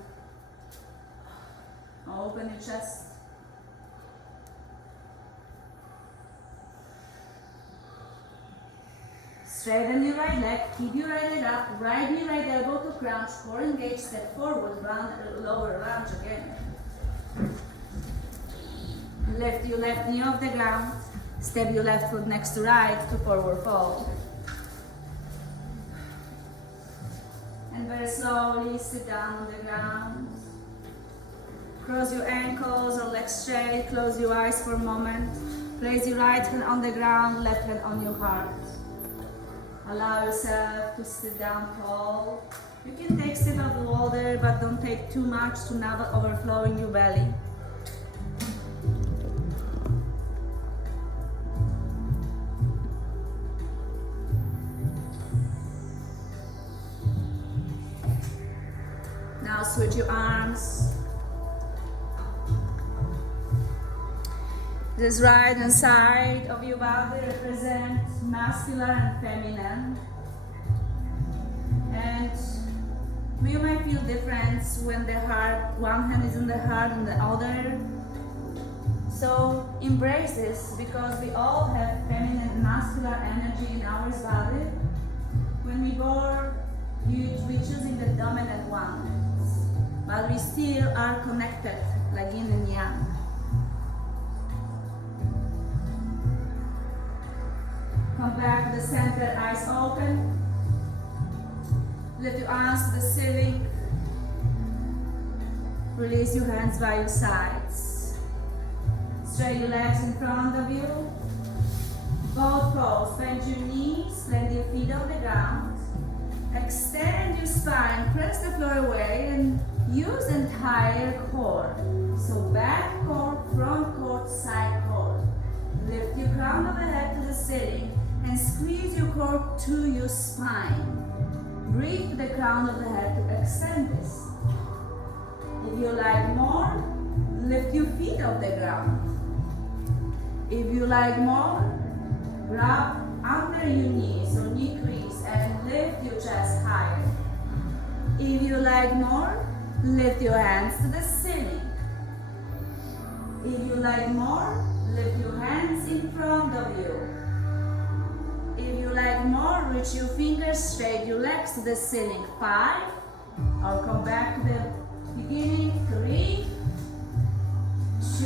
Open your chest. Straighten your right leg, keep your right leg up, right knee, right elbow to crunch, core engage, step forward, round, lower lunge again. Lift your left knee off the ground, step your left foot next to right to forward fold. And very slowly sit down on the ground. Cross your ankles or legs straight, close your eyes for a moment. Place your right hand on the ground, left hand on your heart. Allow yourself to sit down tall. You can take a sip of water, but don't take too much to not overflowing your belly. Now switch your arms. This right hand side of your body represents masculine and feminine. And you might feel difference when the heart, one hand is in the heart and the other. So embrace this, because we all have feminine and masculine energy in our body. When we born, we're choosing the dominant one, but we still are connected like yin and yang. Come back to the center, eyes open. Lift your arms to the ceiling. Release your hands by your sides. Straight your legs in front of you. Both toes, bend your knees, plant your feet on the ground. Extend your spine, press the floor away, and use entire core. So back core, front core, side core. Lift your crown of the head to the ceiling and squeeze your core to your spine. Breathe the crown of the head to extend this. If you like more, lift your feet off the ground. If you like more, grab under your knees or knee crease and lift your chest higher. If you like more, lift your hands to the ceiling. If you like more, lift your hands in front of you. If you like more, reach your fingers straight, your legs to the ceiling. 5. I'll come back to the beginning. 3, 2,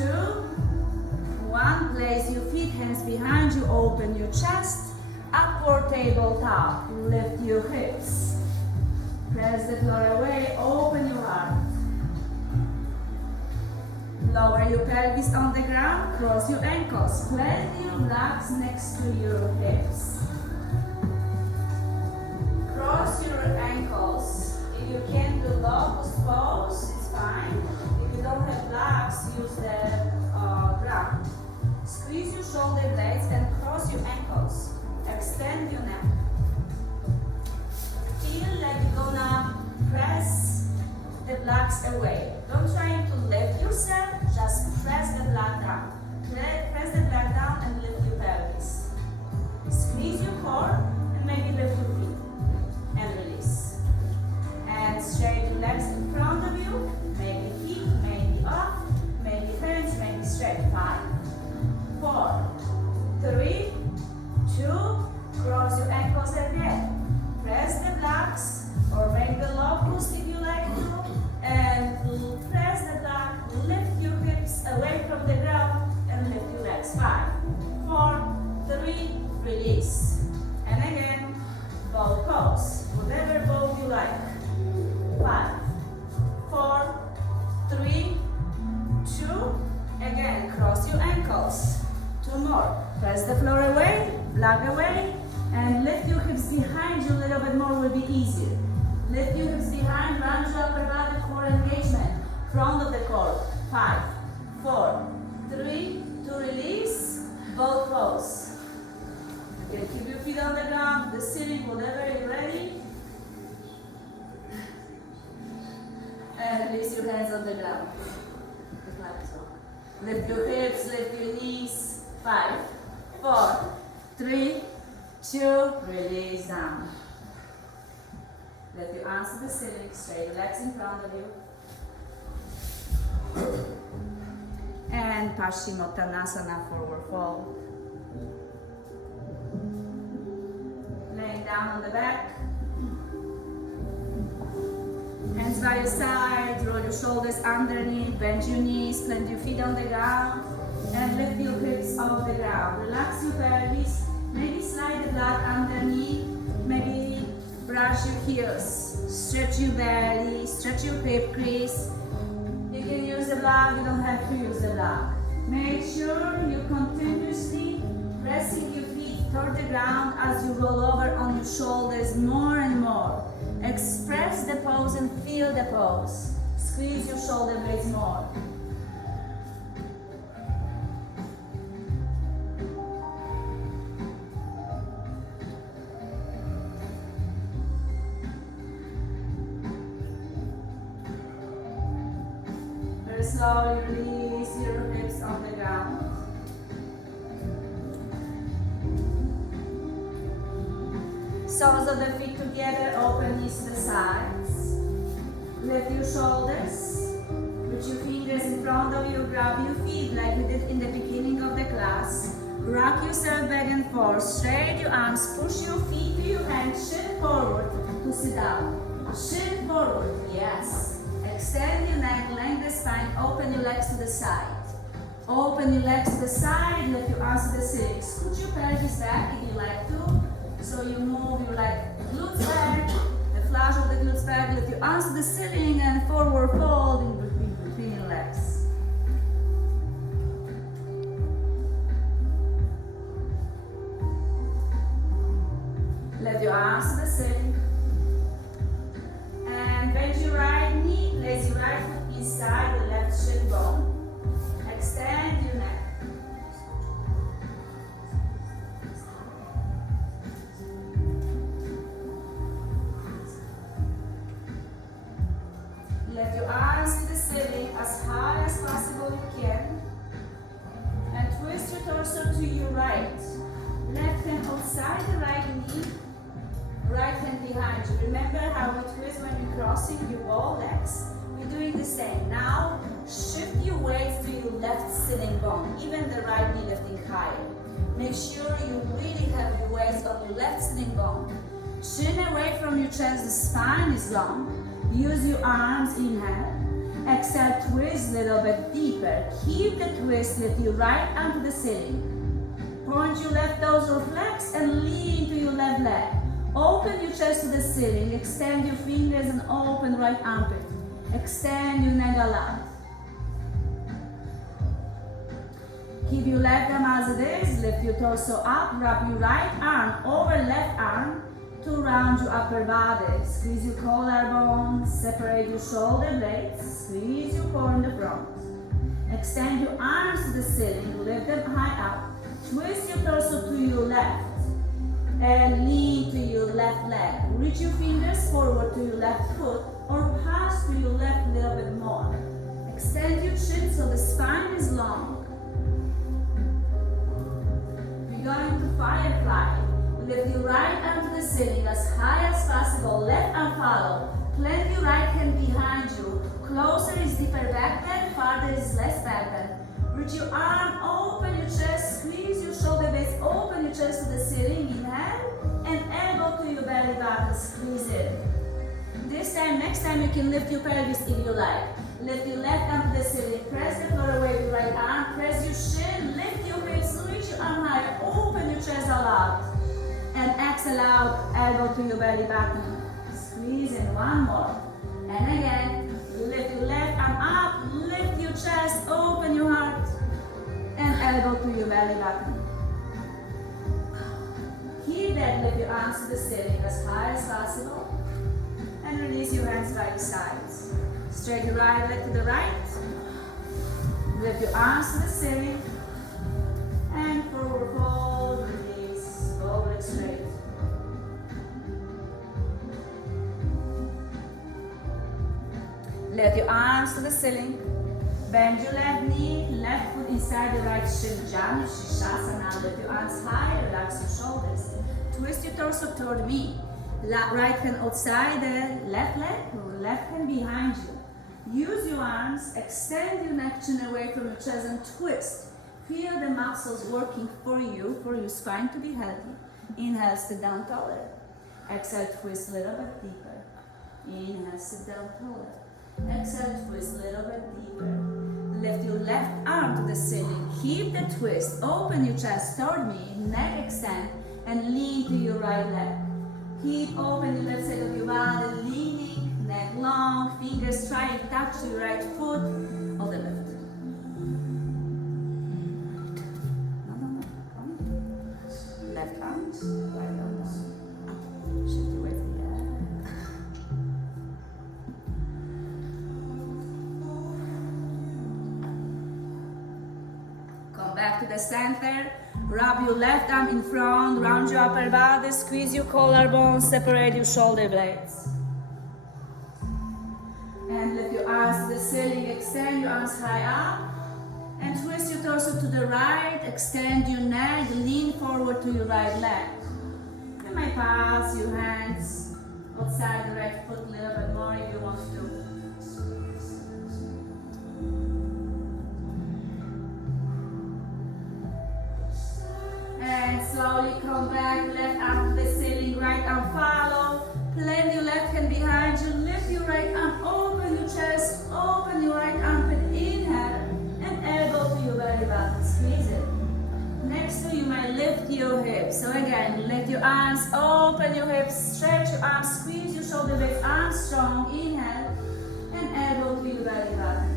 1. Place your feet, hands behind you, open your chest. Upward tabletop. Lift your hips. Press the floor away, open your heart. Lower your pelvis on the ground, cross your ankles. Plant your blocks next to your hips. Cross your ankles. If you can do locust pose, it's fine. If you don't have blocks, use the ground. Squeeze your shoulder blades and cross your ankles. Extend your neck. Feel like you're gonna press the blocks away. Don't try to lift yourself, just press the block down. Press the block down and lift your pelvis. Squeeze your core and maybe lift your feet and release. And straight your legs in front of you. Maybe feet, maybe up, maybe hands, maybe straight. 5, 4, 3, 2, cross your ankles again. Press the blocks or make the locust if you like to. And press the block, lift your hips away from the ground and lift your legs. 5, 4, 3, release. And again, bow pose, whatever bow you like. 5, 4, 3, 2, again, cross your ankles. 2 more. Press the floor away, block away, and lift your hips behind you a little bit more will be easier. Lift your hips behind, round your upper body, core engagement. Front of the core. 5, 4, 3, 2, release. both toes. Okay, keep your feet on the ground, the ceiling, whatever you're ready. And release your hands on the ground. Lift your hips, lift your knees. 5, 4, 3, 2, release down. Let your arms to the ceiling, straight legs in front of you. And Paschimottanasana, forward fold. Laying down on the back. Hands by your side, roll your shoulders underneath, bend your knees, plant your feet on the ground, and lift your hips off the ground. Relax your pelvis, maybe slide the blood underneath, maybe brush your heels, stretch your belly, stretch your hip crease. You can use the block, you don't have to use the block. Make sure you continuously pressing your feet toward the ground as you roll over on your shoulders more and more. Express the pose and feel the pose. Squeeze your shoulder blades more. Very slowly release your hips on the ground. Soles of the feet together, open knees to the sides. Lift your shoulders. Reach your fingers in front of you. Grab your feet like we did in the beginning of the class. Rock yourself back and forth. Straight your arms. Push your feet to your hands. Shin forward to sit down. Shin forward. Yes. Extend your neck, lengthen the spine. Open your legs to the side. Open your legs to the side. Lift your arms to the ceiling. Scoot your pelvis back if you like to. So you move your glutes back, the flash of the glutes back, lift your arms to the ceiling and forward fold in between your legs. Lift your arms to the ceiling. And bend your right knee, place your right foot inside the left shin bone. Extend your neck. Lift your arms to the ceiling as high as possible you can. And twist your torso to your right. Left hand outside the right knee. Right hand behind you. Remember how we twist when you're crossing your both legs? We're doing the same. Now, shift your weight to your left sitting bone. Even the right knee lifting higher. Make sure you really have your weight on your left sitting bone. Chin away from your chest, the spine is long. Use your arms, inhale. Exhale, twist a little bit deeper. Keep the twist, lift your right arm to the ceiling. Point your left toes or flex and lean to your left leg. Open your chest to the ceiling. Extend your fingers and open right armpit. Extend your neck aloud. Keep your left arm as it is. Lift your torso up. Wrap your right arm over left arm to round your upper body. Squeeze your collarbone, separate your shoulder blades, squeeze your core in the front. Extend your arms to the ceiling, lift them high up. Twist your torso to your left and lean to your left leg. Reach your fingers forward to your left foot or pass to your left a little bit more. Extend your chin so the spine is long. We're going to firefly. Lift your right arm to the ceiling as high as possible. Left arm follow. Plant your right hand behind you. Closer is deeper back bend, farther is less back bend. Reach your arm, open your chest, squeeze your shoulder blades, open your chest to the ceiling, inhale, and elbow to your belly button, squeeze it. Next time you can lift your pelvis if you like. Lift your left arm to the ceiling, press the floor away with your right arm, press your shin, lift your hips, reach your arm higher, open your chest out. And exhale out, elbow to your belly button. Squeeze in one more. And again, lift your left arm up, lift your chest, open your heart, and elbow to your belly button. Keep that, lift your arms to the ceiling as high as possible. And release your hands by your sides. Straight your right leg to the right. Lift your arms to the ceiling. And forward fold, release, go leg straight. Let your arms to the ceiling. Bend your left knee, left foot inside the right shin. Janu Shishasana. Let your arms high, relax your shoulders. Twist your torso toward me. Right hand outside the left leg, left hand behind you. Use your arms, extend your neck chin away from your chest and twist. Feel the muscles working for your spine to be healthy. Inhale, sit down taller. Exhale, twist a little bit deeper. Inhale, sit down taller. Exhale, twist a little bit deeper. Lift your left arm to the ceiling. Keep the twist. Open your chest toward me. Neck extend and lean to your right leg. Keep open the left side of your body, leaning, neck long, fingers try and touch your right foot or the left. No, come. Left arm, right arm down. Shift away from the air. Come back to the center. Rub your left arm in front, round your upper body, squeeze your collarbone, separate your shoulder blades. And lift your arms to the ceiling, extend your arms high up. And twist your torso to the right, extend your neck, lean forward to your right leg. You might pass your hands outside the right foot a little bit more if you want to. And slowly come back, left arm to the ceiling, right arm follow. Plant your left hand behind you, lift your right arm, open your chest, open your right armpit, inhale, and elbow to your belly button, squeeze it. Next to you might lift your hips. So again, lift your arms, open your hips, stretch your arms, squeeze your shoulder blades, arms strong, inhale, and elbow to your belly button.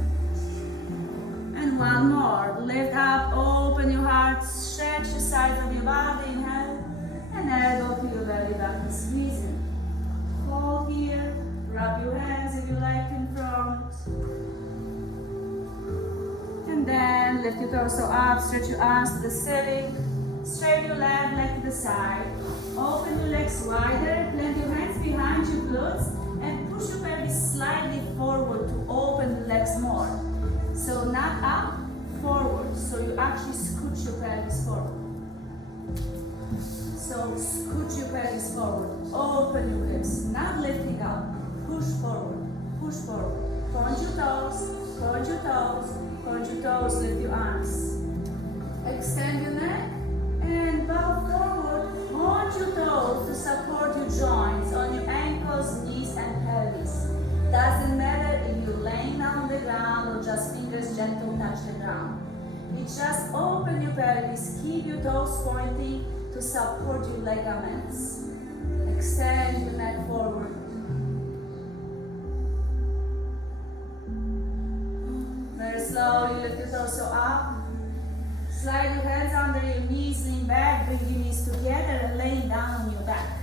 And one more. Lift up, open your heart, stretch the sides of your body, inhale, and elbow to your belly button, squeeze it. Hold here, rub your hands if you like in front. And then lift your torso up, stretch your arms to the ceiling, straighten your left leg to the side. Open your legs wider, plant your hands behind your glutes, and push your pelvis slightly forward to open the legs more. So not up, forward. So you actually scooch your pelvis forward. So scooch your pelvis forward. Open your hips. Not lifting up. Push forward. Push forward. Point your toes. Point your toes. Point your toes. Lift your arms. Extend your neck and bow forward. Point your toes to support your joints on your ankles, knees, and pelvis. Doesn't matter if you're laying down on the ground or just fingers gentle touch the ground. It's just open your pelvis, keep your toes pointing to support your ligaments. Extend your neck forward. Very slowly lift your torso up. Slide your hands under your knees, lean back, bring your knees together and lay down on your back.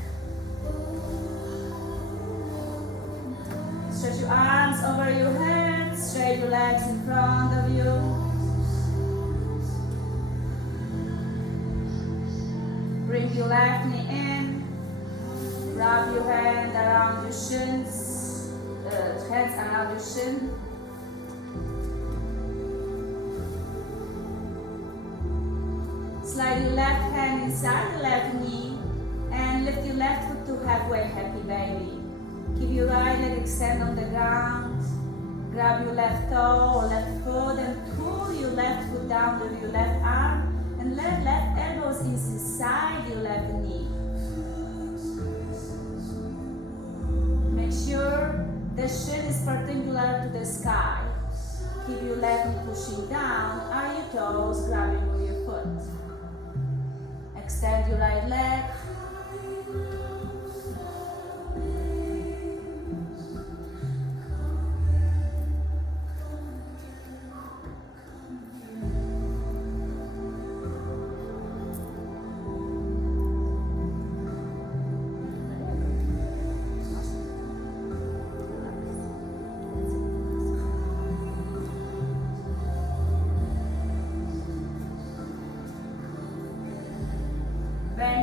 Stretch your arms over your head, straight your legs in front of you. Bring your left knee in. Wrap your hand around your shins, hands around your shin. Slide your left hand inside the left knee and lift your left foot to halfway, happy baby. Keep your right leg extend on the ground. Grab your left toe or left foot and pull your left foot down with your left arm and let left elbows inside your left knee. Make sure the shin is perpendicular to the sky. Keep your left knee pushing down. Are your toes grabbing with your foot? Extend your right leg.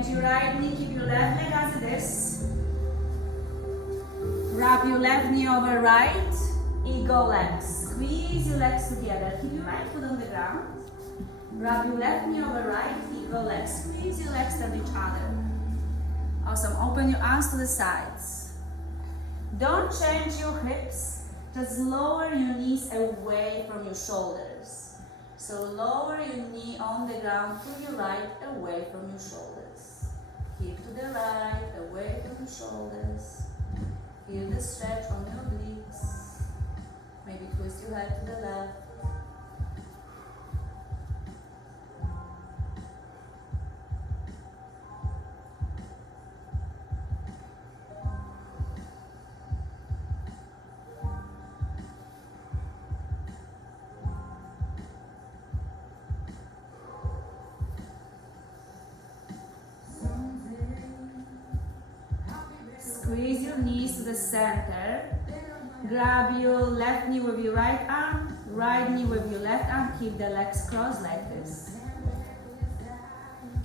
Bend your right knee, keep your left leg as it is. Wrap your left knee over right, eagle legs. Squeeze your legs together, keep your right foot on the ground. Wrap your left knee over right, eagle legs. Squeeze your legs toward each other. Awesome, open your arms to the sides. Don't change your hips, just lower your knees away from your shoulders. So lower your knee on the ground to your right, away from your shoulders. Keep to the right, away from your shoulders. Feel the stretch on your obliques. Maybe twist your head to the left. Squeeze your knees to the center. Grab your left knee with your right arm, right knee with your left arm. Keep the legs crossed like this.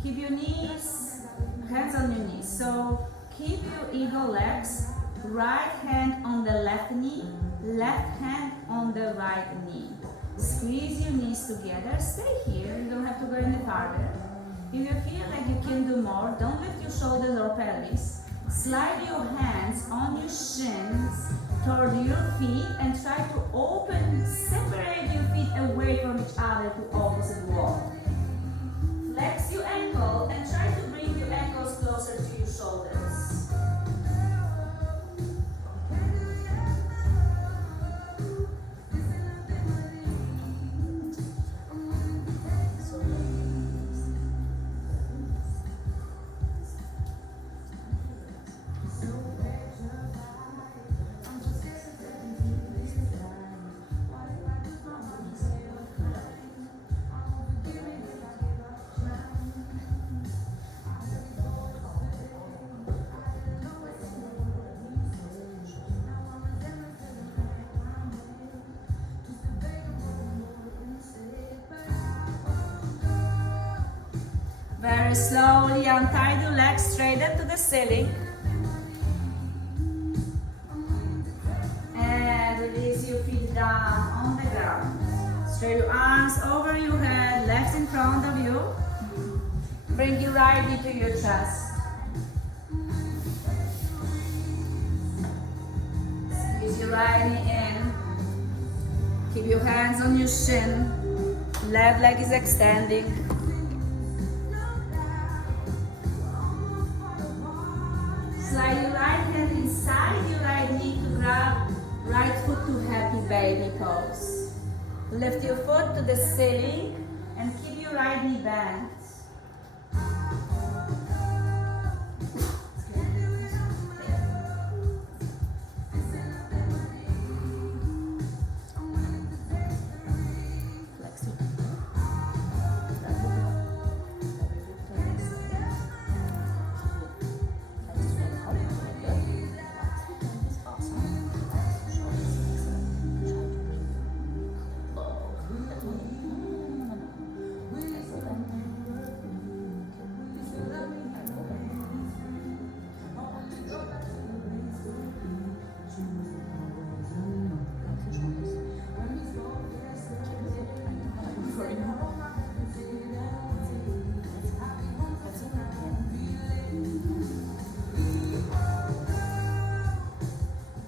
Keep your knees, hands on your knees. So keep your eagle legs, right hand on the left knee, left hand on the right knee. Squeeze your knees together. Stay here. You don't have to go any farther. If you feel like you can do more, don't lift your shoulders or pelvis. Slide your hands on your shins toward your feet and try to open, separate your feet away from each other to opposite wall. Flex your ankle and try to bring your ankles closer to your shoulders. Very slowly untie your legs straight up to the ceiling. And release your feet down on the ground. Straight your arms over your head, legs in front of you. Bring your right knee to your chest. Squeeze your right knee in. Keep your hands on your shin. Left leg is extending. Slide your right hand inside your right knee to grab right foot to happy baby pose. Lift your foot to the ceiling and keep your right knee bent.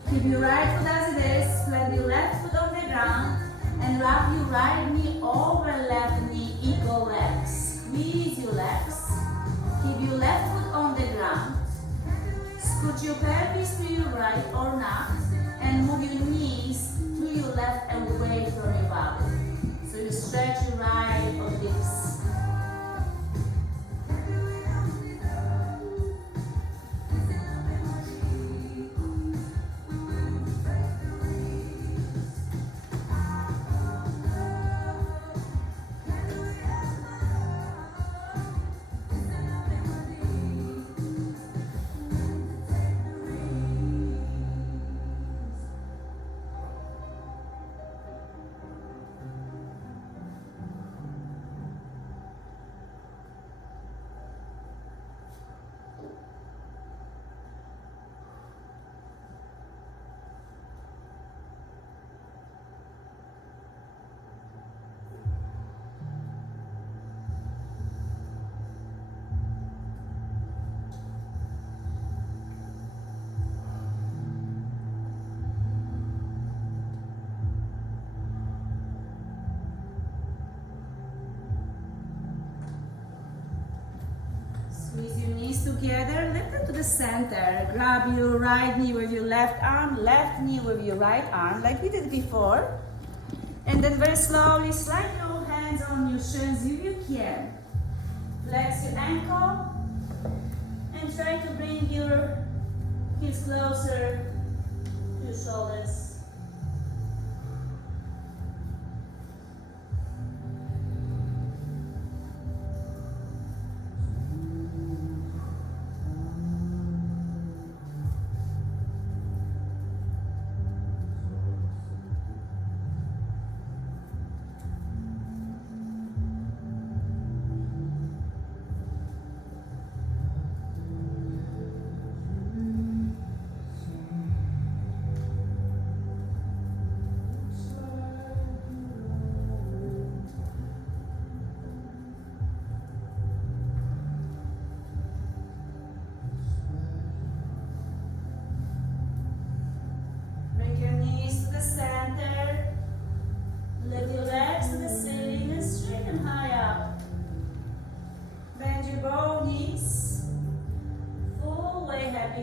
Keep your right foot as it is, flat your left foot on the ground, and wrap your right knee over left knee, eagle legs. Squeeze your legs. Keep your left foot on the ground. Scoot your pelvis to your right or not, and move your knees to your left away from your body. So you stretch your right obliques. together, lift them to the center. Grab your right knee with your left arm, left knee with your right arm, like we did before. And then very slowly slide your hands on your shins if you can. Flex your ankle and try to bring your heels closer to your shoulders.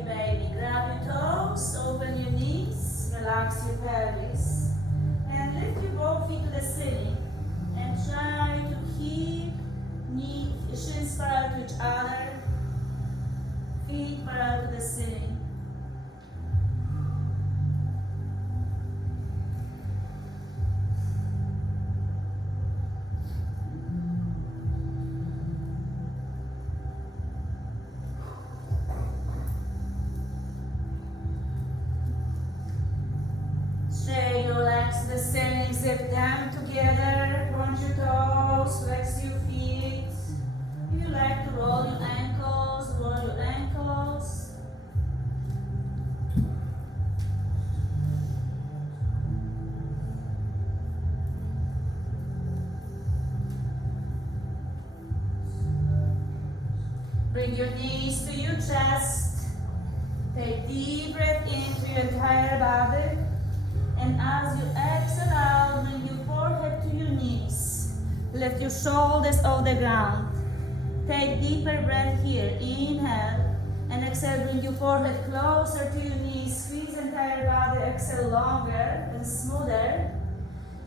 Baby, grab your toes, open your knees, relax your pelvis, and lift your both feet to the ceiling. And try to keep shins parallel to each other, feet parallel to the ceiling. Straight your legs to the ceiling, zip them together, point your toes, flex your feet. If you like to roll your ankles, roll your ankles. Bring your knees to your chest. Take deep breath into your entire body. And as you exhale out, bring your forehead to your knees. Lift your shoulders off the ground. Take deeper breath here. Inhale. And exhale, bring your forehead closer to your knees. Squeeze the entire body. Exhale longer and smoother.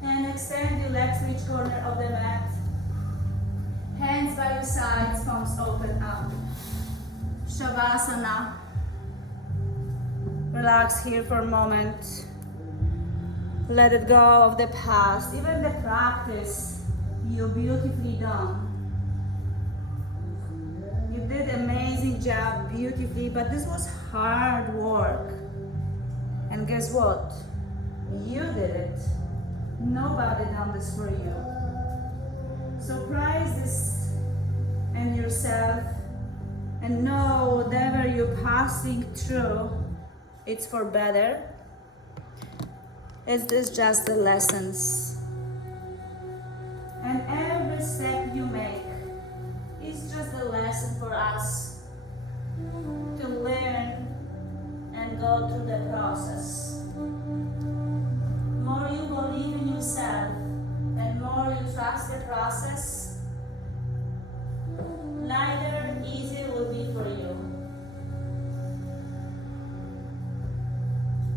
And extend your legs to each corner of the mat. Hands by your sides, palms open up. Shavasana. Relax here for a moment. Let it go of the past, even the practice you beautifully done. You did an amazing job, beautifully, but this was hard work. And guess what? You did it. Nobody done this for you. So prize this and yourself and know whatever you're passing through, it's for better. It's just the lessons. And every step you make is just a lesson for us to learn and go through the process. More you believe in yourself and more you trust the process, lighter and easier will be for you.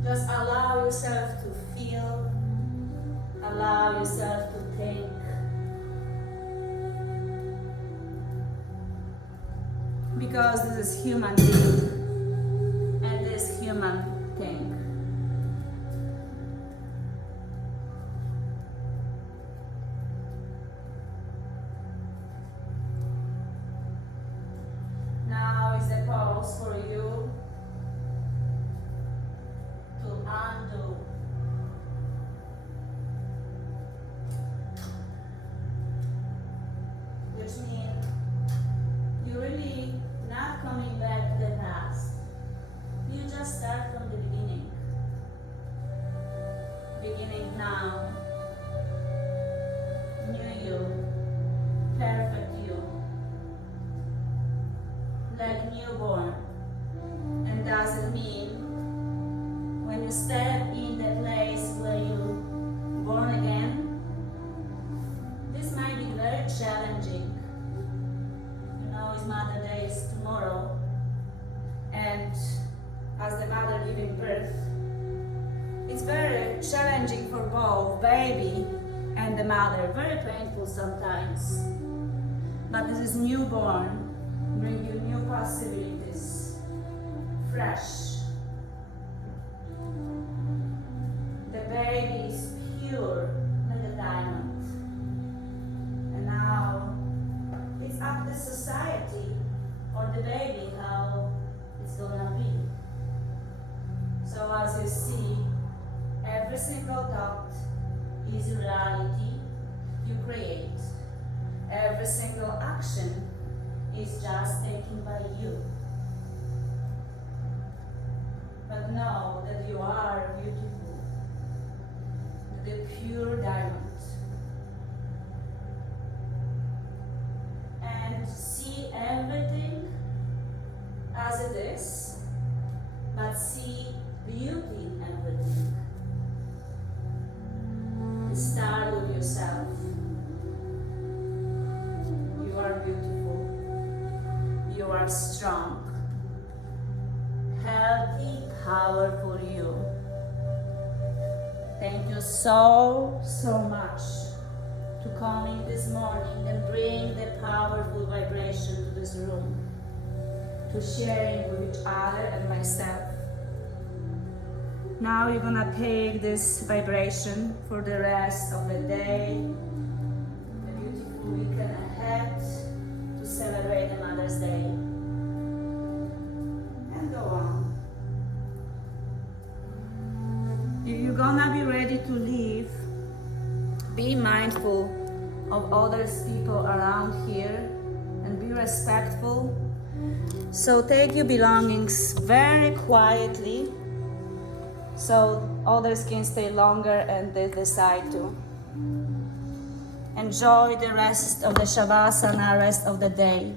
Just allow yourself to feel, allow yourself to think. Because this is human being and this human thing. Now is the pause for you to undo. Which means you're really not coming back to the past. You just start from the beginning. Beginning now. New you. Perfect you. Like newborn. And doesn't mean when you step in the place where you're born again, this might be very challenging. You know, it's Mother Day is tomorrow, challenging for both baby and the mother, very painful sometimes. But this is newborn, bring you new possibilities, fresh. The baby is pure like a diamond. And now it's up to society or the baby how it's gonna be. So as you see, every single thought is reality you create. Every single action is just taken by you. But know that you are beautiful, the pure diamond. And see everything as it is, but see beauty in everything. Start with yourself. You are beautiful. You are strong. Healthy, powerful you. Thank you so much to come in this morning and bring the powerful vibration to this room, to sharing with each other and myself. Now you're gonna take this vibration for the rest of the day, a beautiful weekend ahead to celebrate the Mother's Day. And go on. If you're gonna be ready to leave, be mindful of other people around here and be respectful. So take your belongings very quietly, so others can stay longer and they decide to. Enjoy the rest of the Shavasana, rest of the day,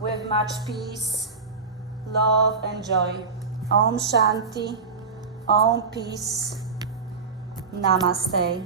with much peace, love, and joy. Om Shanti, Om Peace, Namaste.